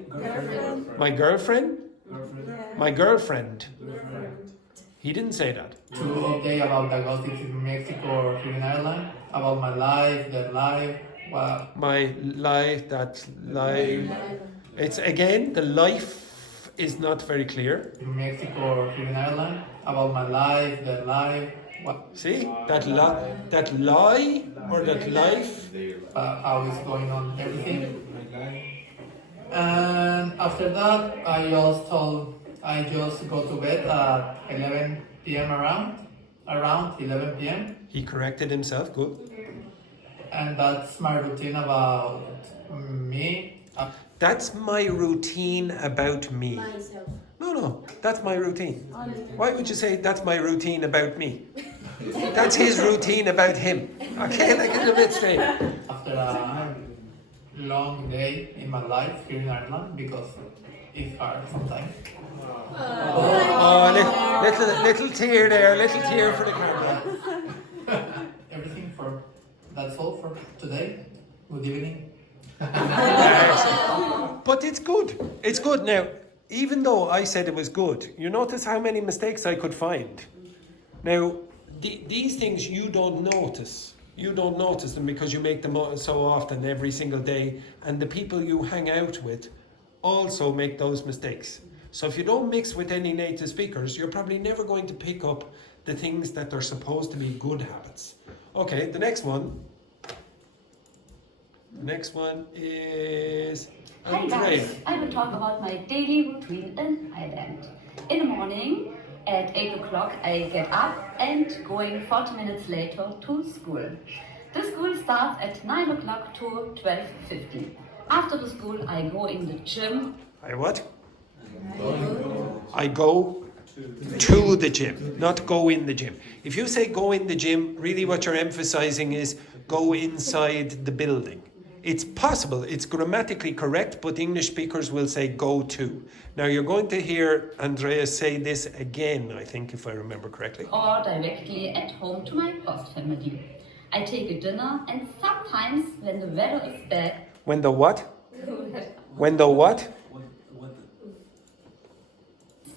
girlfriend? My girlfriend. He didn't say that. To update about the gossips in Mexico or here in Ireland, about my life, their life. Wow. My life, that life. It's again, the life is not very clear. In Mexico or here in Ireland, about my life, their life. Wow. See? That lie or that life. How it's going on, everything. And after that, I just go to bed at 11 p.m. around 11 p.m. He corrected himself, good. And that's my routine about me. That's my routine about me. Myself. No, that's my routine. Why would you say that's my routine about me? That's his routine about him. Okay, like it's a bit straight. After a long day in my life here in Ireland, because it's hard sometimes. Oh, little tear there, little tear for the camera. Everything that's all for today. Good evening. But it's good. It's good. Now, even though I said it was good, you notice how many mistakes I could find. Now, these things you don't notice. You don't notice them because you make them so often every single day, and the people you hang out with also make those mistakes. So if you don't mix with any native speakers, you're probably never going to pick up the things that are supposed to be good habits. Okay, the next one. The next one is Hi Andrea. guys, I will talk about my daily routine in Ireland. In the morning, at 8 o'clock, I get up and going 40 minutes later to school. The school starts at 9 o'clock to 12:50. After the school, I go in the gym. I what? I go to the gym, not go in the gym. If you say go in the gym, really what you're emphasizing is go inside the building. It's possible, it's grammatically correct, but English speakers will say go to. Now you're going to hear Andrea say this again, I think, if I remember correctly. Or directly at home to my host family. I take a dinner, and sometimes when the weather is bad. When the what? When the what?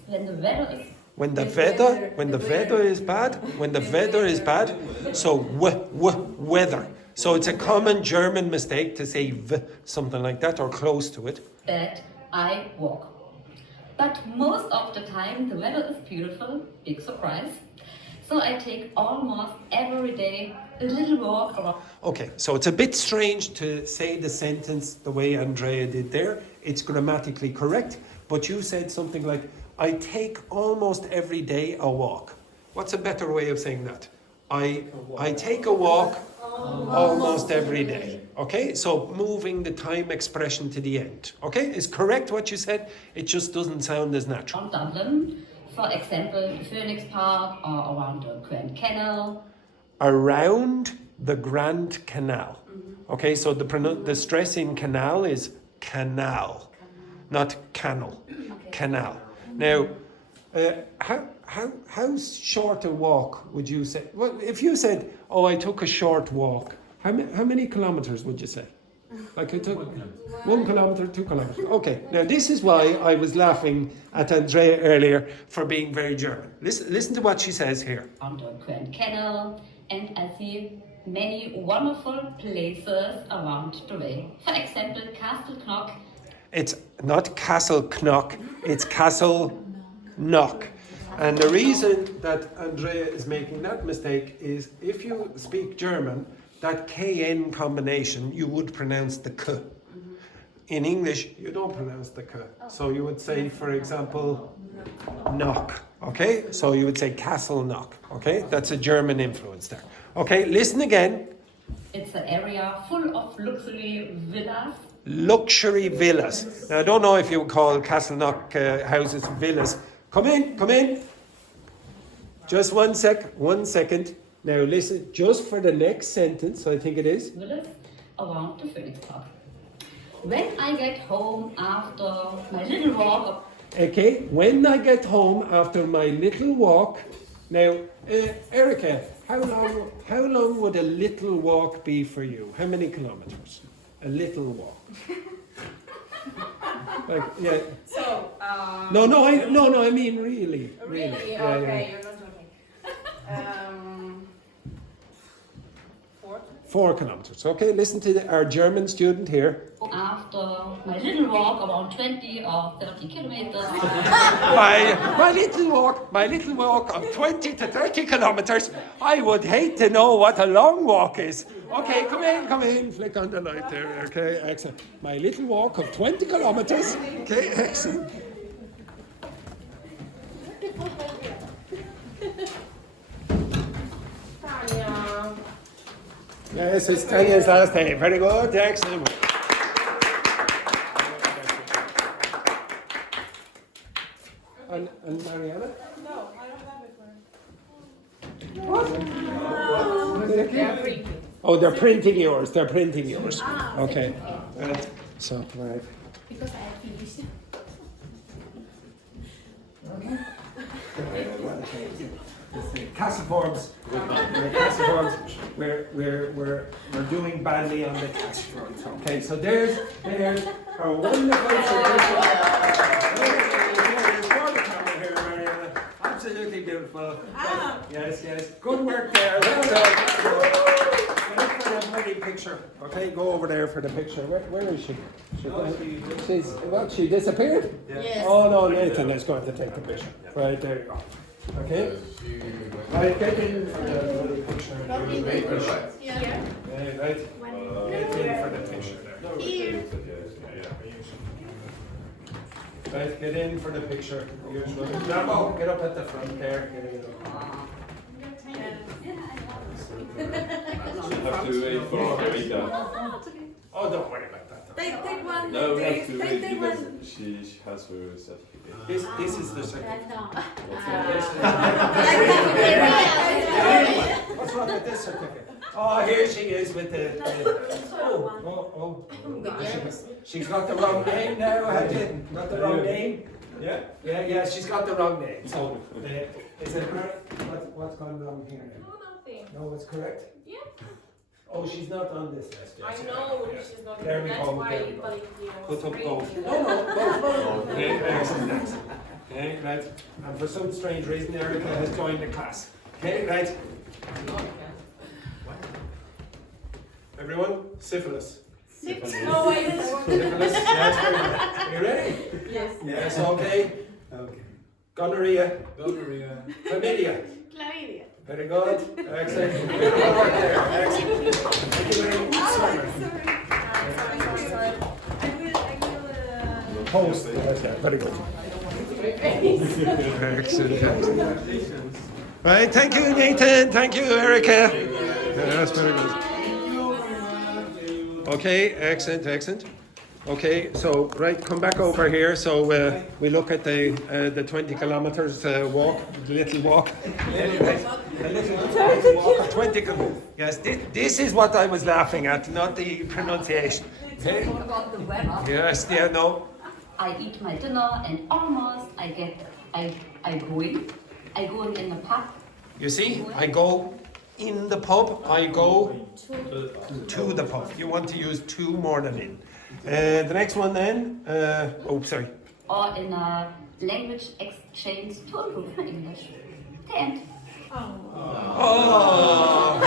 When the weather is. When the weather is bad, when the weather is bad, so weather. So it's a common German mistake to say v, something like that, or close to it. That I walk. But most of the time the weather is beautiful, big surprise. So I take almost every day a little walk around. Okay, so it's a bit strange to say the sentence the way Andrea did there. It's grammatically correct, but you said something like, I take almost every day a walk. What's a better way of saying that? I take a walk almost every day. Okay, so moving the time expression to the end. Okay, is correct what you said, it just doesn't sound as natural. Dublin, for example, the Phoenix Park or around the Grand Canal. Around the Grand Canal. Okay, so the stress in canal is canal, not canal. Canal. Now, how short a walk would you say? Well, if you said, "Oh, I took a short walk," how many kilometers would you say? Like I took 1 kilometer, 2 kilometers. Okay. Now this is why I was laughing at Andrea earlier for being very German. Listen to what she says here. On the Grand Canal, and I see many wonderful places around the way. For example, Castle Knock. It's not Castle Knock, it's Castle Knock. And the reason that Andrea is making that mistake is if you speak German, that KN combination, you would pronounce the K. In English, you don't pronounce the K. So you would say, for example, knock. Okay? So you would say Castle Knock. Okay? That's a German influence there. Okay, listen again. It's an area full of luxury villas. Luxury villas. Now, I don't know if you would call Castleknock houses villas. Come in. Just one second. Now listen, just for the next sentence, I think it is. Villas around the Phoenix Park. When I get home after my little walk. Okay, when I get home after my little walk. Now, Erika, how long would a little walk be for you? How many kilometers? A little walk. Like, yeah. So, No, I mean really. really? Yeah, Okay, yeah. you're not joking. 4? 4 kilometers. Okay, listen to our German student here. After my little walk around 20 or 30 kilometers. My little walk of 20 to 30 kilometers. I would hate to know what a long walk is. Okay, come in. Flick on the light there. Okay, excellent. My little walk of 20 kilometers. Okay, excellent. Tania. Yes, it's Tanya's last day. Very good, excellent. And Mariana? No, I don't have it for What? Oh, they're printing yours. Okay. Right. So, right. Because I have finished. Castle forms. We're doing badly on the castle forms. Okay, so there's our wonderful here, Mariana. Absolutely beautiful. Yes. Good work there. Well done. Look for the bloody picture. Okay, go over there for the picture. Where is she? She disappeared? Yes. Oh no, Nathan is going to take the picture. Right, there you go. Okay? Right, get in for the bloody picture. Here. Right. Get in for the picture there. Here. Right, get in for the picture. Rambo, get up at the front there. Have to wait for Rita. Oh, don't worry about that. Take one. No, we have to take wait one. because she has her certificate. This is the second. What's wrong with this certificate? Oh, here she is with the oh. She's got the wrong name now, I didn't. Got the wrong name? Yeah, she's got the wrong name. So, is it correct? What's gone wrong here? No, it's correct? Yeah. Oh, she's not on this list yet. I know she's not. There we That's go, why there we you go. probably, Put up screen both. you. No, both. Okay, excellent. Okay, right. And for some strange reason, Erika has joined the class. Okay, right. Everyone, syphilis. No, I didn't. Syphilis, yes, very good. You ready? Yes. Yes, okay. Okay. Gonorrhea. Gonorrhea. Chlamydia. Chlamydia. Very good. Excellent. Good work there. Excellent. Thank you very much. Sorry. I will. Post. Very good. Excellent. Right, thank you, Nathan. Thank you, Erika. That's very good. Okay, excellent. Okay, so right, come back over here. So we look at the 20 kilometers walk, the little walk. A little walk, 20 kilometers. Yes, this is what I was laughing at, not the pronunciation. Okay? Talk about the weather. Yes, yeah, no. I eat my dinner and almost I go in the pub. You see, I go in the pub, I go to the pub. You want to use to more than in. The next one then, sorry. Or in a language exchange to improve my English. The end. Oh,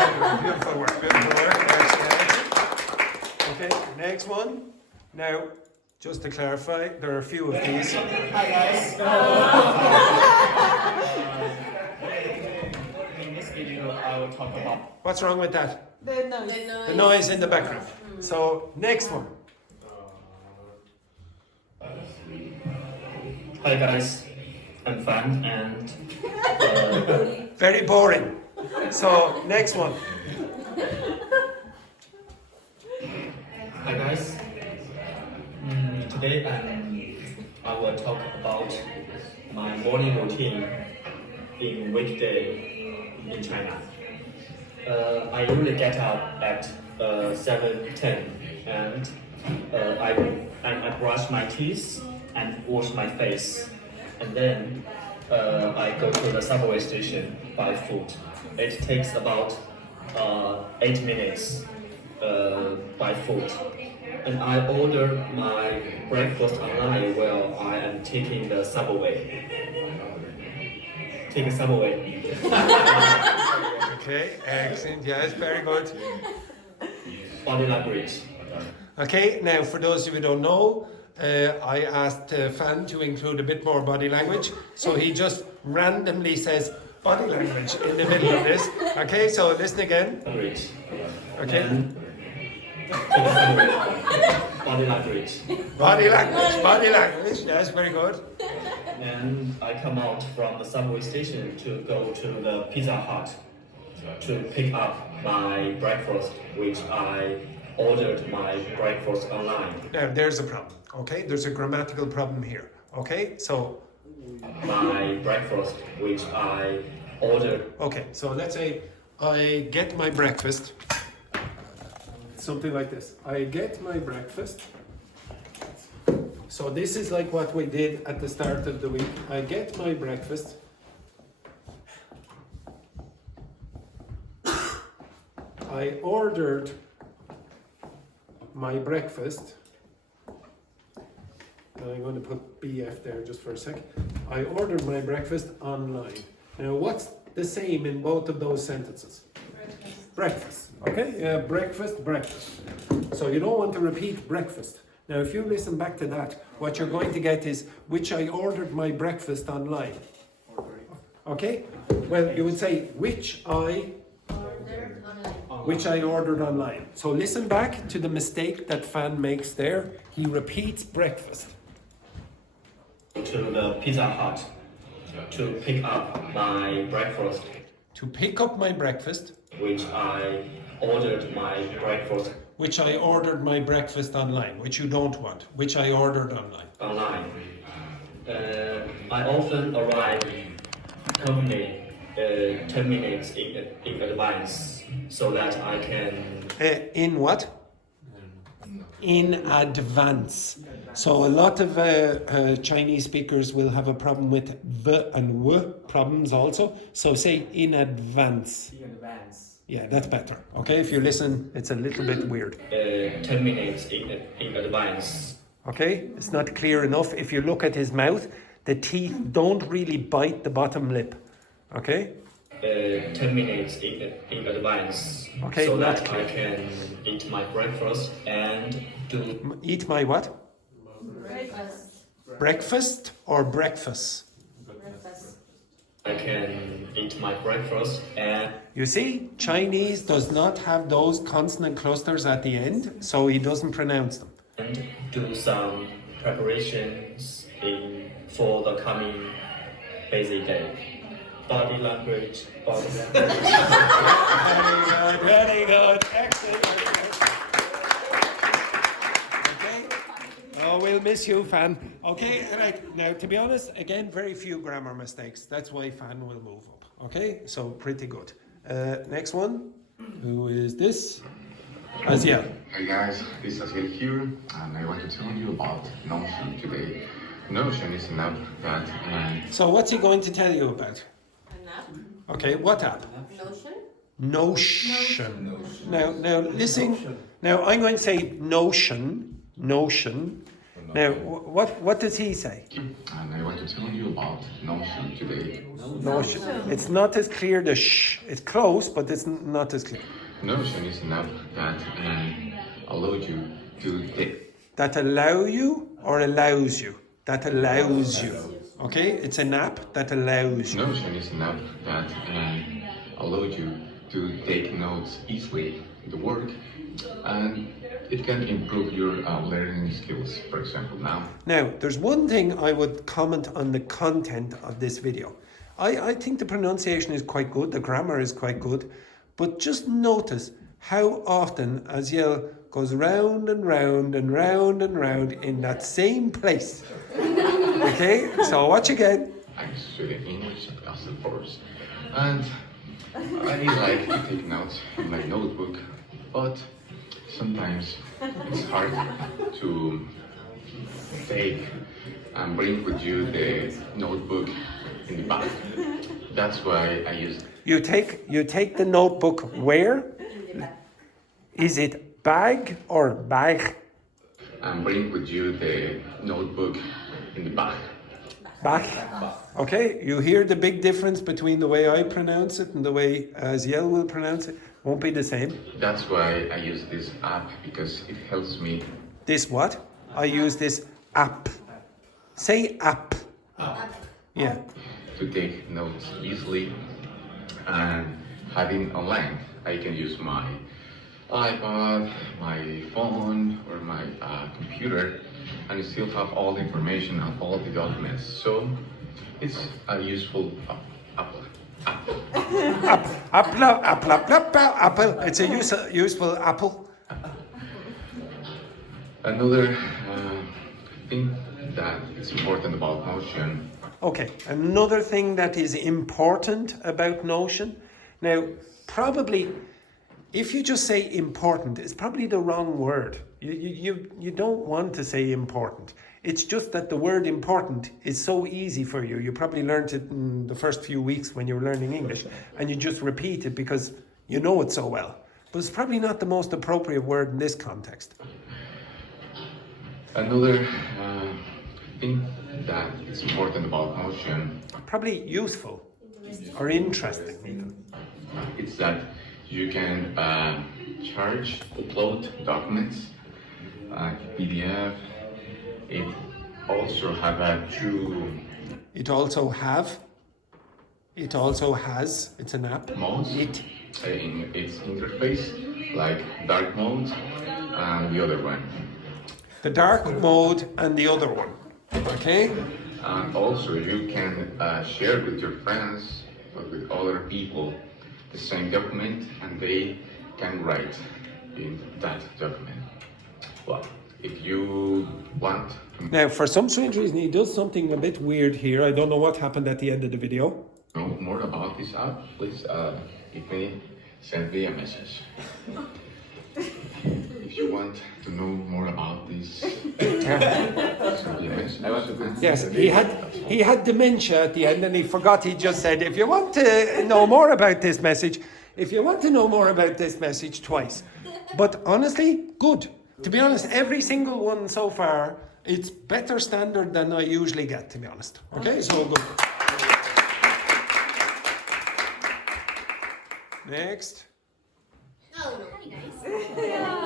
beautiful work. Okay, next one. Now, just to clarify, there are a few of these. Hi guys. In this video, I will talk about. What's wrong with that? The noise. The noise in the background. So, next one. Hi guys, I'm fine and Very boring. So, next one. hi guys. Today I will talk about my morning routine in weekday in China. I usually get up at 7:10 and I brush my teeth and wash my face, and then I go to the subway station by foot. It takes about 8 minutes by foot, and I order my breakfast online while I am taking the subway. Take a subway. Okay, excellent. Yes, very good. Body language. Okay, now for those of you who don't know, I asked Fan to include a bit more body language, so he just randomly says body language in the middle of this. Okay, so listen again. Language. Okay. And take a subway. Body language. Body language. Yes, very good. And I come out from the subway station to go to the Pizza Hut to pick up my breakfast, which I ordered my breakfast online. Now, there's a problem. Okay, there's a grammatical problem here. Okay, so. My breakfast, which I ordered. Okay, so let's say I get my breakfast. Something like this. I get my breakfast. So this is like what we did at the start of the week. I get my breakfast. I ordered my breakfast. I'm going to put BF there just for a sec. I ordered my breakfast online. Now, what's the same in both of those sentences? Breakfast. Okay? Breakfast. So you don't want to repeat breakfast. Now, if you listen back to that, what you're going to get is, which I ordered my breakfast online. Okay? Well, you would say, which I ordered online. So listen back to the mistake that Fan makes there. He repeats breakfast. To the Pizza Hut to pick up my breakfast. To pick up my breakfast. Which I ordered my breakfast which I ordered my breakfast online, which you don't want, which I ordered online. Online. I often arrive 10 minutes in advance so that I can. In what? In advance. So a lot of Chinese speakers will have a problem with v and w problems also. So say in advance. In advance. Yeah, that's better. Okay, if you listen, it's a little bit weird. 10 minutes in advance. Okay, it's not clear enough. If you look at his mouth, the teeth don't really bite the bottom lip. Okay? 10 minutes in advance. Okay, so not that clear. I can eat my breakfast and do. Eat my what? Breakfast. Breakfast or breakfast? Breakfast. I can eat my breakfast and. You see, Chinese does not have those consonant clusters at the end, so he doesn't pronounce them. And do some preparations for the coming busy day. Body language. Very good. Excellent. Okay. Oh, we'll miss you, Fan. Okay, right. Now, to be honest, again, very few grammar mistakes. That's why Fan will move up. Okay, so pretty good. Next one. Who is this? Aziel. Hey guys, this is Aziel here, and I want to tell you about Notion today. Notion is an app that. So, what's he going to tell you about? An app. Okay, what app? Notion. Notion. Now, listen. Now, I'm going to say Notion. Now, what does he say? And I want to tell you about Notion today. Notion. It's not as clear. The sh. It's close, but it's not as clear. Notion is an app that allows you to take. That allow you or allows you? That allows you. Okay, it's an app that allows you. Notion is an app that allows you to take notes easily in the work, and it can improve your learning skills, for example, now. Now, there's one thing I would comment on the content of this video. I think the pronunciation is quite good, the grammar is quite good, but just notice how often Aziel goes round and round and round and round in that same place. Okay, so watch again. I study English as a course, and I like to take notes in my notebook, but sometimes it's hard to take and bring with you the notebook in the bag. That's why I use. You take the notebook where? Is it bag or bag? And bring with you the notebook in the bag. Bag. Okay, you hear the big difference between the way I pronounce it and the way Aziel will pronounce it? Won't be the same. That's why I use this app, because it helps me. This what? I use this app. Say app. Yeah. To take notes easily, and having online, I can use my iPad, my phone, or my computer, and still have all the information and all the documents. So it's a useful app. Apple. It's a useful apple. Another thing that is important about Notion. Okay, another thing that is important about Notion. Now, probably, if you just say important, it's probably the wrong word. You don't want to say important. It's just that the word important is so easy for you. You probably learned it in the first few weeks when you were learning English, and you just repeat it because you know it so well. But it's probably not the most appropriate word in this context. Another thing that is important about Notion. Probably useful or interesting. It's that you can upload documents like PDF. It also have It also has. It's an app. modes in its interface, like dark mode and the other one. The dark mode and the other one. Okay? And also you can share with your friends or with other people the same document, and they can write in that document. Well, if you want to Now, for some strange reason, he does something a bit weird here. I don't know what happened at the end of the video. know more about this app, please send me a message. If you want to know more about this, send me a message. Yes, he had dementia at the end, and he forgot. He just said, "If you want to know more about this message, if you want to know more about this message," twice. But honestly, good. To be honest, every single one so far, it's better standard than I usually get. To be honest, okay, so good. Next. Oh, hi guys. When I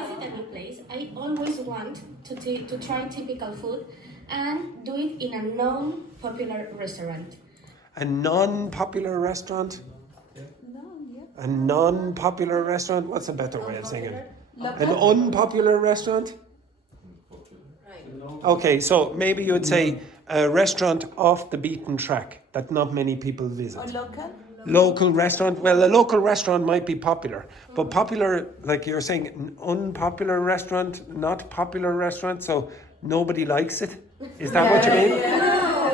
visit a new place, I always want to try typical food and do it in a non-popular restaurant. A non-popular restaurant? No, yeah. A non-popular restaurant? What's a better way of saying it? An unpopular restaurant? Right. Okay, so maybe you would say a restaurant off the beaten track that not many people visit. Or local? Local restaurant? Well, a local restaurant might be popular. But popular, like you're saying, an unpopular restaurant, not popular restaurant, so nobody likes it? Is that what you mean?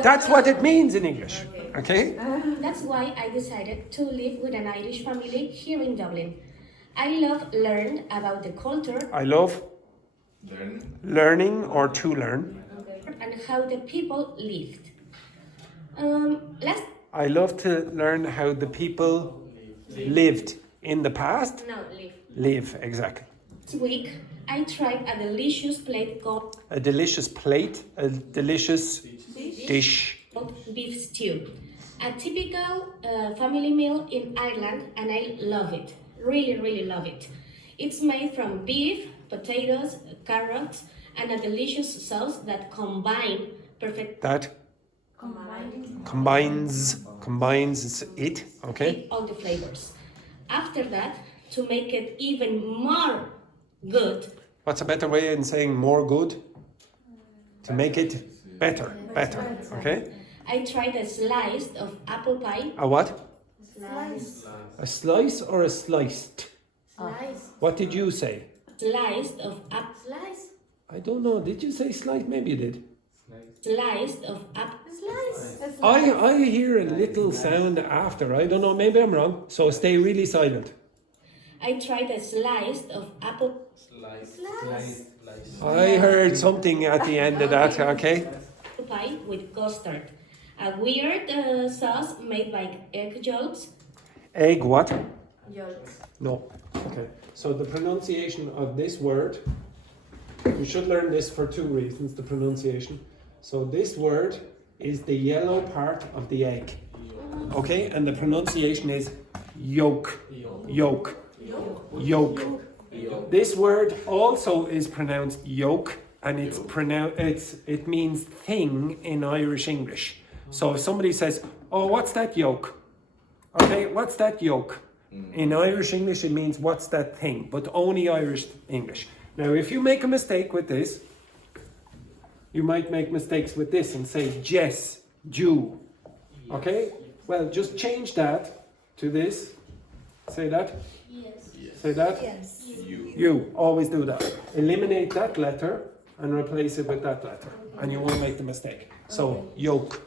That's what it means in English. Okay? That's why I decided to live with an Irish family here in Dublin. I love learn about the culture I love learning or to learn. and how the people lived. Last I love to learn how the people lived in the past. no live. Live, exactly. Week I tried a delicious plate called A delicious plate, a delicious dish. beef stew, a typical family meal in Ireland, and I love it. Really love it. It's made from beef, potatoes, carrots, and a delicious sauce that combine perfect. That combines it, okay? All the flavors. After that, to make it even more good, What's a better way in saying more good? To make it better, okay? I tried a slice of apple pie. A what? Slice. A slice or a sliced? Slice. What did you say? Slice of apple. Slice. I don't know. Did you say slice? Maybe you did. Slice of apple. Slice. I hear a little sound after. I don't know. Maybe I'm wrong. So stay really silent. I tried a slice of apple. Slice. I heard something at the end of that. Okay. Pie with custard. A weird sauce made by egg yolks. Egg what? Yolks. No. Okay. So the pronunciation of this word, you should learn this for two reasons, the pronunciation. So this word is the yellow part of the egg. Okay? And the pronunciation is yolk. Yolk. Yolk. This word also is pronounced yolk, and it means thing in Irish English. So if somebody says, "Oh, what's that yolk?" Okay, what's that yolk? In Irish English, it means what's that thing, but only Irish English. Now, if you make a mistake with this, you might make mistakes with this and say Jess, Jew. Okay? Well, just change that to this. Say that. Yes. Say that. Yes. You. Always do that. Eliminate that letter and replace it with that letter, and you won't make the mistake. So, yolk.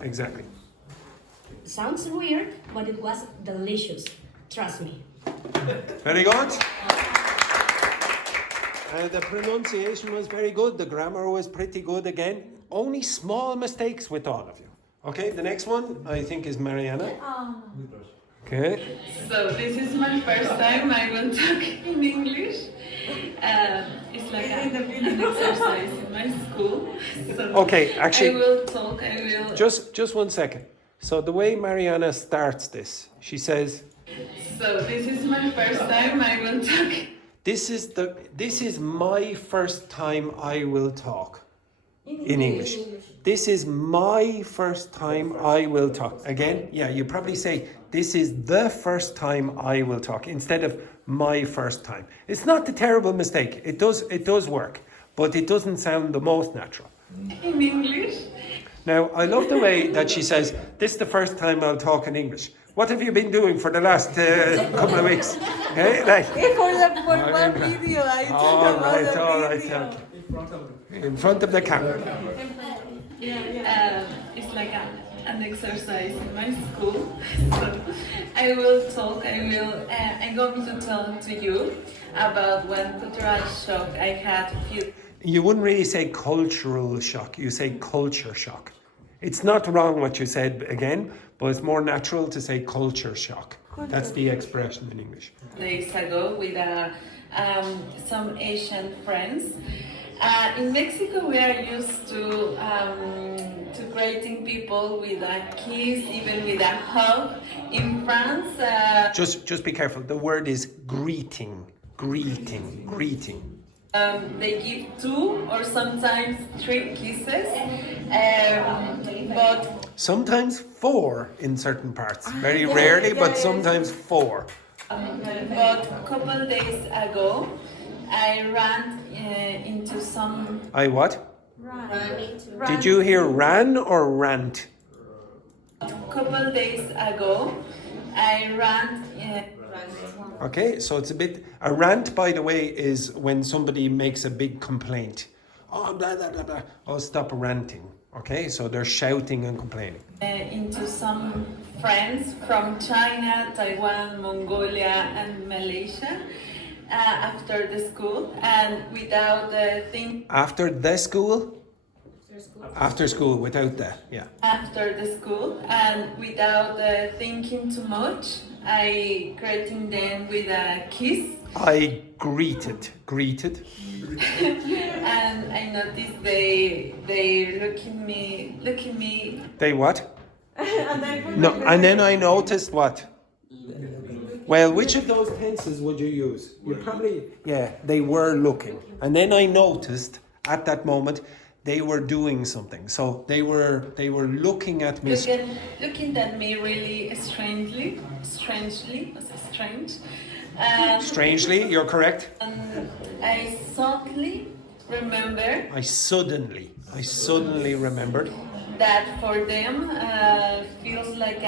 Exactly. Sounds weird, but it was delicious. Trust me. Very good. The pronunciation was very good. The grammar was pretty good again. Only small mistakes with all of you. Okay, the next one I think is Mariana. Okay. So this is my first time I will talk in English. It's like an exercise in my school. So Okay, actually, I will talk. I will. Just 1 second. So the way Mariana starts this, she says, So this is my first time I will talk. This is my first time I will talk in English. This is my first time I will talk. Again, yeah, you probably say, this is the first time I will talk instead of my first time. It's not a terrible mistake. It does work, but it doesn't sound the most natural. In English. Now, I love the way that she says, this is the first time I'll talk in English. What have you been doing for the last couple of weeks? Hey, like, For one video, I talk about the video. in front of the camera. It's like an exercise in my school. So I'm going to talk to you about one cultural shock I had a few. You wouldn't really say cultural shock, you say culture shock. It's not wrong what you said again, but it's more natural to say culture shock. That's the expression in English. Days ago with some Asian friends. In Mexico, we are used to greeting people with a kiss, even with a hug. In France, Just be careful. The word is greeting. Greeting. They give 2 or sometimes 3 kisses, but Sometimes 4 in certain parts. Very rarely, but sometimes 4. but a couple days ago, I ran into some. I what? Did you hear ran or rant? A couple days ago, I ran. Okay, so it's a rant, by the way, is when somebody makes a big complaint. Oh, blah, blah, blah, blah. Oh, stop ranting. Okay, so they're shouting and complaining. Into some friends from China, Taiwan, Mongolia, and Malaysia after the school, and without thinking. After the school? After school, without the, yeah. After the school, and without thinking too much, I greeted them with a kiss. I greeted. And I noticed they look at me. They what? No, and then I noticed what? Well, which of those tenses would you use? You probably, yeah, they were looking. And then I noticed at that moment they were doing something. So they were looking at me. Looking at me really strangely. Strangely, you're correct. I suddenly remembered that for them feels like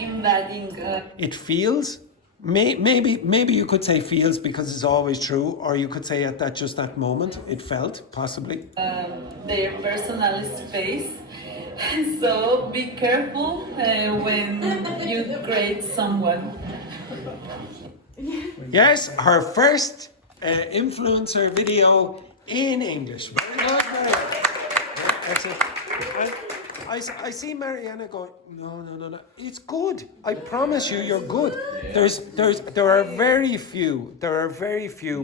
invading. It feels. Maybe you could say feels because it's always true, or you could say at that moment it felt possibly. Their personal space. So be careful when you greet someone. Yes, her first influencer video in English. Very good, Mariana. Excellent. I see Mariana going, no. It's good. I promise you, you're good. There are very few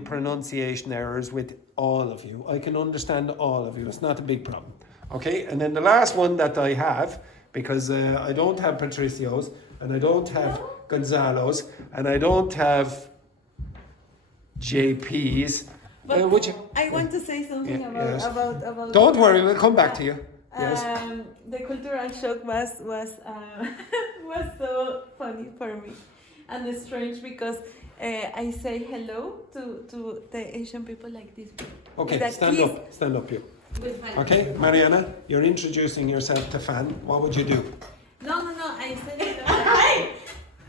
pronunciation errors with all of you. I can understand all of you. It's not a big problem. Okay, and then the last one that I have, because I don't have Patricios, and I don't have Gonzalos, and I don't have JPs. But I want to say something about. Don't worry, we'll come back to you. Yes. The cultural shock was was so funny for me, and it's strange because I say hello to the Asian people like this. Okay, stand up here. Okay, Mariana, you're introducing yourself to Fan. What would you do? No, I said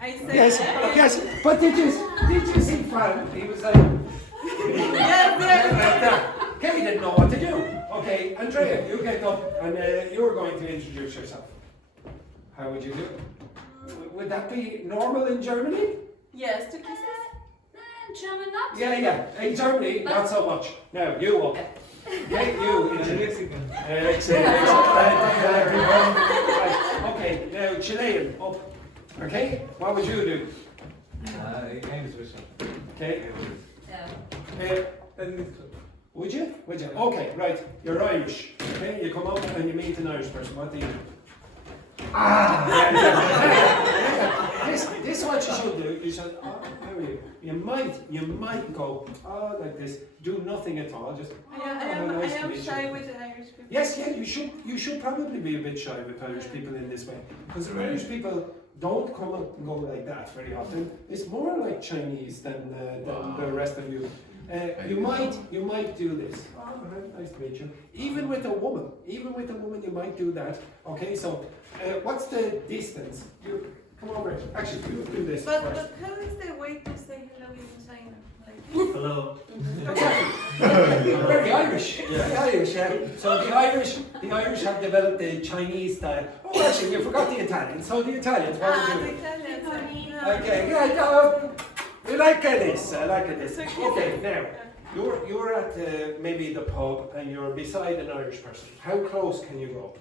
I said yes, but did you see Fan? He was like, yes. Kelly didn't know what to do. Okay, Andrea, you get up and you're going to introduce yourself. How would you do it? Would that be normal in Germany? Yes, 2 kisses. German not? Yeah. In Germany, not so much. Now, you up. Okay, you introduce. Excellent. Okay, now Chilean, up. Okay, what would you do? English. Okay. Yeah. Would you? Okay, right. You're Irish. Okay, you come up and you meet an Irish person. What do you do? This is what you should do. You should, how are you? You might go, like this. Do nothing at all. Just, I am shy with the Irish people. Yes, you should probably be a bit shy with Irish people in this way. Because Irish people don't come up and go like that very often. It's more like Chinese than the rest of you. You might do this. Nice to meet you. Even with a woman, you might do that. Okay, so what's the distance? Come over. Actually, you do this But first. how is the way to say hello in China? Like, Hello. Very Irish. Very Irish, yeah. So the Irish have developed the Chinese style. Oh, actually, you forgot the Italian. So the Italians, what the are we doing? Italians. Okay, yeah, no, we like this. I like this. Okay, now you're at maybe the pub and you're beside an Irish person. How close can you go?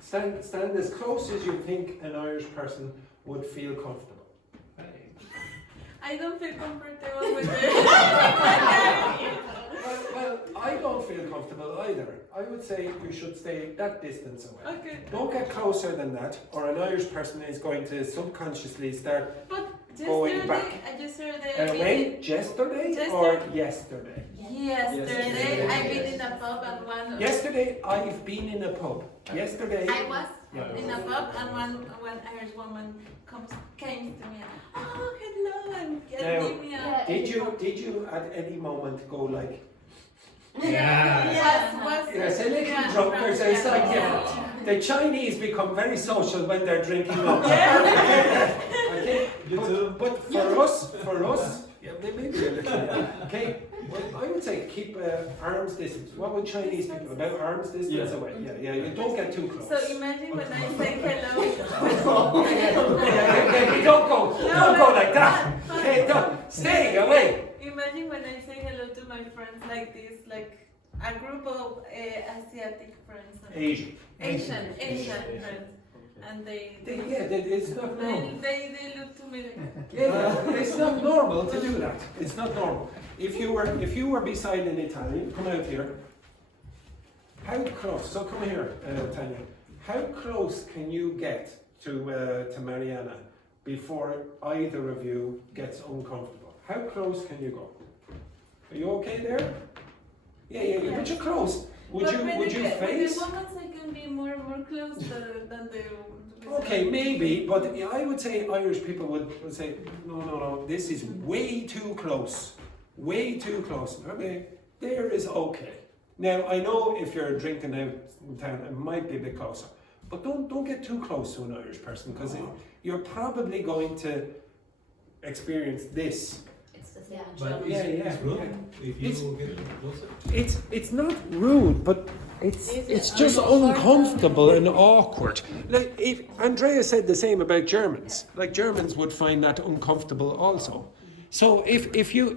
Stand as close as you think an Irish person would feel comfortable. I don't feel comfortable with it. Well, I don't feel comfortable either. I would say you should stay that distance away. Okay. Don't get closer than that, or an Irish person is going to subconsciously start But going back. yesterday, When? Yesterday or yesterday? Yesterday, I've been in a pub and one. Yesterday, I've been in a pub. Yesterday, I was in a pub and one Irish woman came to me. Oh, hello, and gave me a. did you at any moment go like? Yes, a little drunk. It's like the Chinese become very social when they're drinking up. Okay. But for us, yeah, maybe a little. Okay. Well, I would say keep arm's distance. What would Chinese people about arm's distance away? Yeah. You don't get too close. So imagine when I say hello. Don't go like that. Okay, don't stay away. Imagine when I say hello to my friends like this, like a group of Asiatic friends. Asian friends. And it's not normal. They look to me like. It's not normal to do that. It's not normal. If you were beside an Italian, come out here. How close? So come here, Tania. How close can you get to Mariana before either of you gets uncomfortable? How close can you go? Are you okay there? Yeah. But you're close. Would you face? With the moments I can be more close than the. Okay, maybe, but I would say Irish people would say, no, this is way too close. Way too close. Okay, there is okay. Now, I know if you're drinking out in town, it might be a bit closer. But don't get too close to an Irish person, because you're probably going to experience this. It's the same. But it's rude if you get closer. It's not rude, but it's just uncomfortable and awkward. Like if Andrea said the same about Germans, like Germans would find that uncomfortable also. So if you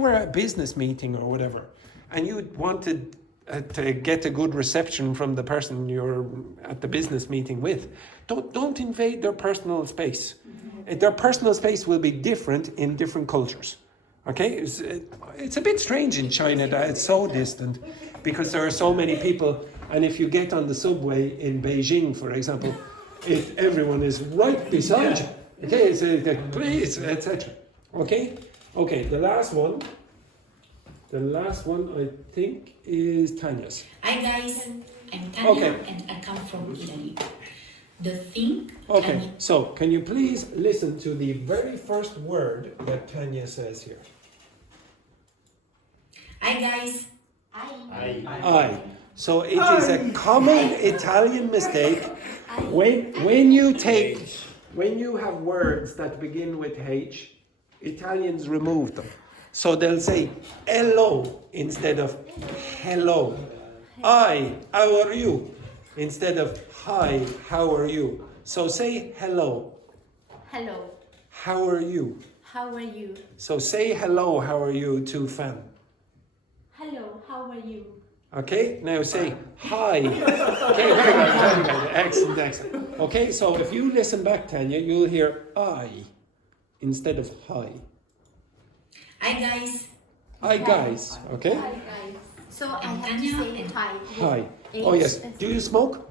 were at a business meeting or whatever, and you wanted to get a good reception from the person you're at the business meeting with, don't invade their personal space. Their personal space will be different in different cultures. Okay, it's a bit strange in China that it's so distant, because there are so many people, and if you get on the subway in Beijing, for example, everyone is right beside you. Okay, it's please, etc. Okay, the last one I think is Tania's. Hi guys, I'm Tania and I come from Italy. The thing. Okay, so can you please listen to the very first word that Tania says here? Hi guys. I. So it is a common Italian mistake when you have words that begin with H, Italians remove them. So they'll say hello instead of hello. How are you? Instead of hi, how are you? So say hello. Hello. How are you? How are you? So say hello, how are you to Fan. Hello, how are you? Okay, now say hi. Okay, very good. Excellent. Okay, so if you listen back, Tania, you'll hear I instead of hi. Hi guys. Hi guys, okay? Hi guys. So I I'm have to Tania say hi. Hi. Oh yes, do you smoke?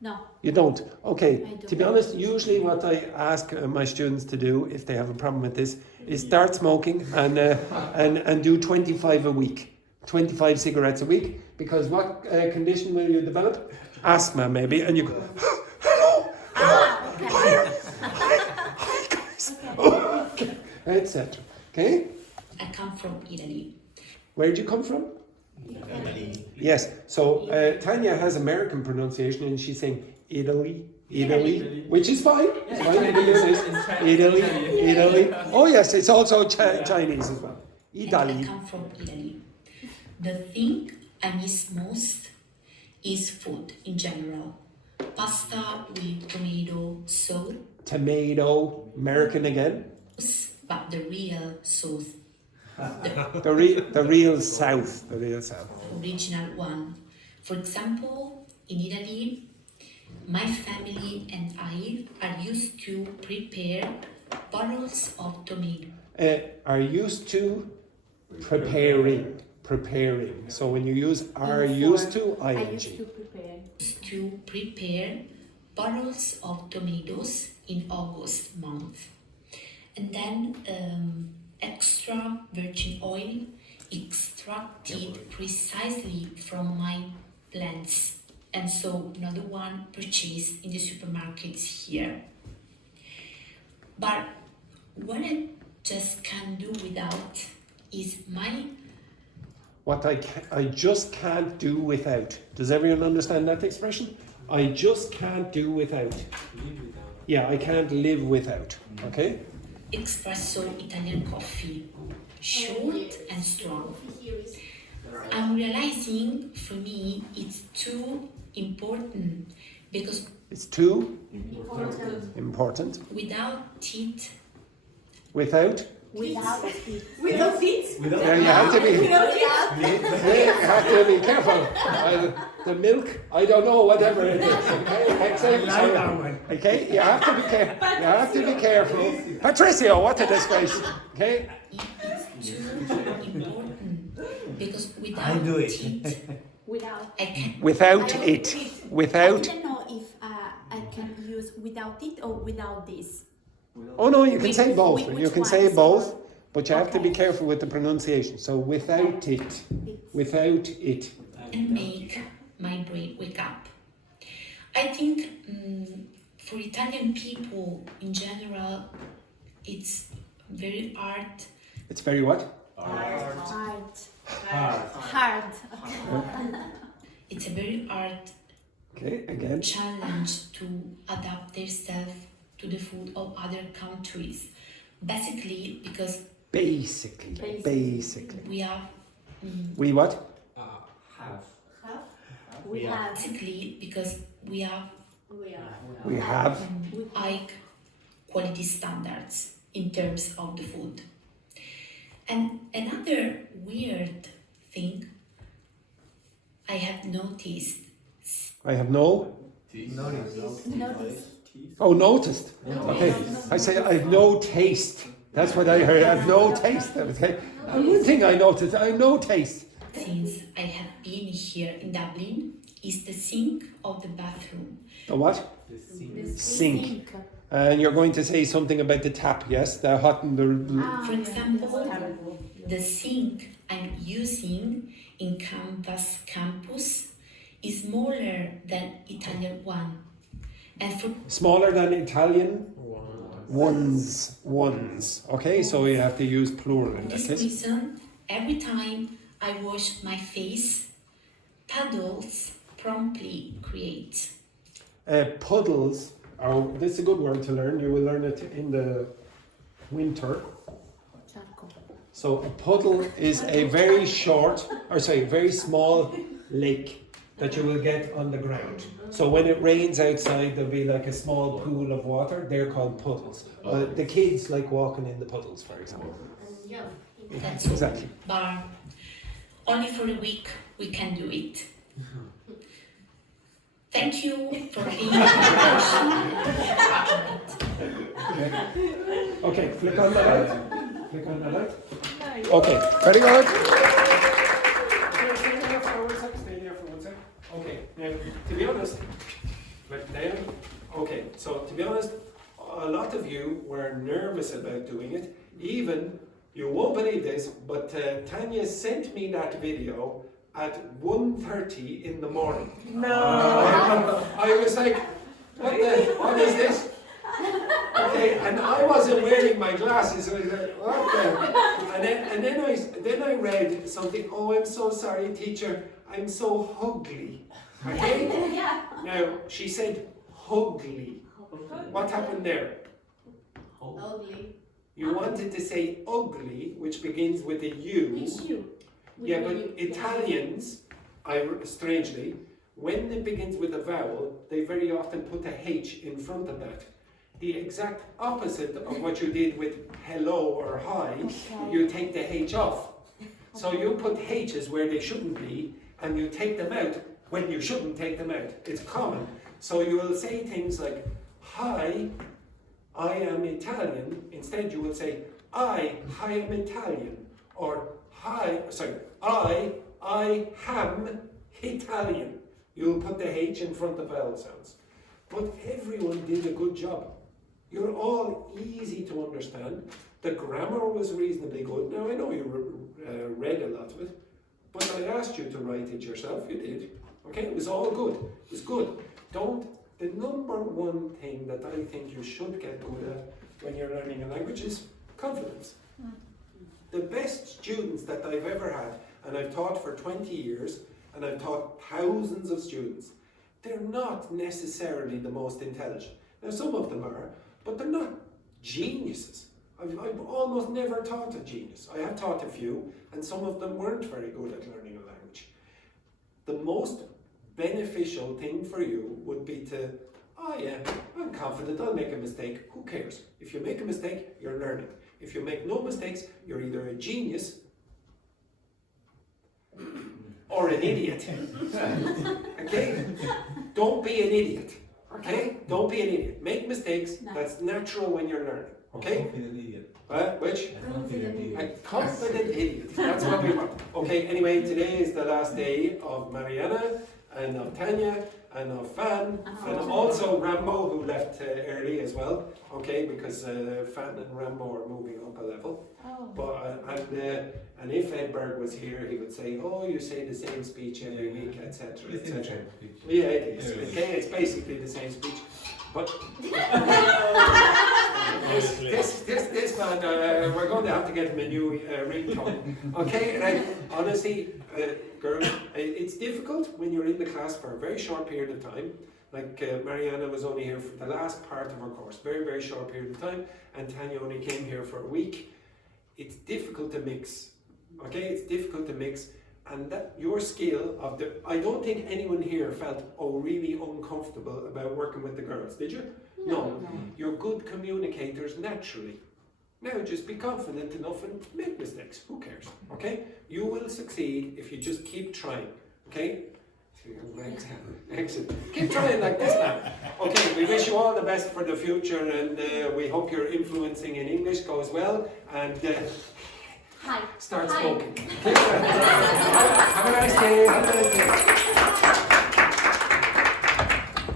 No. You don't? Okay, I don't. to be honest, usually what I ask my students to do, if they have a problem with this, is start smoking and do 25 a week. 25 cigarettes a week, because what condition will you develop? Asthma maybe, and you go, hello, hi guys, okay, etc. Okay? I come from Italy. Where did you come from? Yes, so Tania has American pronunciation and she's saying Italy. Italy, which is fine. It's fine to use it. Italy. Oh yes, it's also Chinese as well. Italy. I come from Italy. The thing I miss most is food in general. Pasta with tomato sauce. Tomato, American again. But the real sauce. The real South. The real South. Original one. For example, in Italy, my family and I are used to prepare bottles of tomato. Are used to preparing. So when you use are used to, ing. To prepare bottles of tomatoes in August month. And then extra virgin oil extracted precisely from my plants, and so not the one purchased in the supermarkets here. But what I just can't do without is my... What I just can't do without. Does everyone understand that expression? I just can't do without. Yeah, I can't live without. Okay? Espresso Italian coffee, short and strong. I'm realizing for me it's too important because it's too important. Without it. Without? Without it. Without it? Yeah, you have to be. You have to be careful. The milk, I don't know, whatever it is. Okay, you have to be careful. You have to be careful. Patricio, what a disgrace. Okay. It's too important because without I do it. Without. I can. Without it. Without. I don't know if I can use without it or without this. Oh no, you can say both. You can say ones? both, but you have to be careful with the pronunciation. So without it. Without it. And make my brain wake up. I think for Italian people in general, it's very hard. It's very what? Hard. It's a very hard challenge to adapt themselves to the food of other countries. Basically, because Basically. we have We what? We have. Basically, because we have high quality standards in terms of the food. And another weird thing I have noticed. I have no? Notice. Oh, noticed. Okay. I say I have no taste. That's what I heard. I have no taste. Okay. And one thing I noticed, I have no taste. Since I have been here in Dublin, is the sink of the bathroom. The what? The Sink. And you're going to say something about the tap, yes? The hot and the... For example, the sink I'm using in Canvas Campus is smaller than Italian one. And for Smaller than Italian? Ones. Okay, so you have to use plural in that this case. reason, every time I wash my face, puddles promptly create. Puddles, this is a good word to learn. You will learn it in the winter. So a puddle is a very very small lake that you will get on the ground. So when it rains outside, there'll be like a small pool of water. They're called puddles. The kids like walking in the puddles, for example. That's Exactly. But only for a week we can do it. Thank you for being Okay, flick on the light. Flick on the light. Okay, very good. Stay there for 1 sec. Stay there for 1 sec. Okay, now to be honest, to be honest, a lot of you were nervous about doing it. Even, you won't believe this, but Tania sent me that video at 1:30 in the morning. No. I was like, what is this? Okay, and I wasn't wearing my glasses. So I was like, what the? And then I read something. Oh, I'm so sorry, teacher. I'm so ugly. Okay. Now she said ugly. What happened there? Ugly. You wanted to say ugly, which begins with a U. It's you. Yeah, but Italians, strangely, when it begins with a vowel, they very often put a H in front of that. The exact opposite of what you did with hello or hi, you take the H off. So you put H's where they shouldn't be, and you take them out when you shouldn't take them out. It's common. So you will say things like, hi, I am Italian. Instead you will say, I am Italian. Or I am Italian. You'll put the H in front of vowel sounds. But everyone did a good job. You're all easy to understand. The grammar was reasonably good. Now I know you read a lot of it, but I asked you to write it yourself. You did. Okay, it was all good. It was good. The number one thing that I think you should get good at when you're learning a language is confidence. The best students that I've ever had, and I've taught for 20 years, and I've taught thousands of students, they're not necessarily the most intelligent. Now some of them are, but they're not geniuses. I've almost never taught a genius. I have taught a few, and some of them weren't very good at learning a language. The most beneficial thing for you would be to, I'm confident, I'll make a mistake. Who cares? If you make a mistake, you're learning. If you make no mistakes, you're either a genius or an idiot. Okay? Don't be an idiot. Okay? Don't be an idiot. Make mistakes. No. That's natural when you're learning. Okay? A confident idiot. Which? A confident idiot. A confident idiot. That's what we want. Okay, anyway, today is the last day of Mariana and of Tania and of Fan and also Rambo, who left early as well. Okay, because Fan and Rambo are moving up a level. Oh. But and if Edberg was here, he would say, "Oh, you say the same speech every week, etc., etc." Yeah, it is. Okay, it's basically the same speech. But this man, we're going to have to get him a new ringtone. Okay, and honestly, girls, it's difficult when you're in the class for a very short period of time. Like Mariana was only here for the last part of her course, very, very short period of time, and Tania only came here for a week. It's difficult to mix. Okay, it's difficult to mix. And that your skill of I don't think anyone here felt really uncomfortable about working with the girls, did you? No. You're good communicators naturally. Now just be confident enough and make mistakes. Who cares? Okay? You will succeed if you just keep trying. Okay? Excellent. Keep trying like this now. Okay, we wish you all the best for the future, and we hope your influencing in English goes well, and start smoking. Have a nice day. Have a nice day.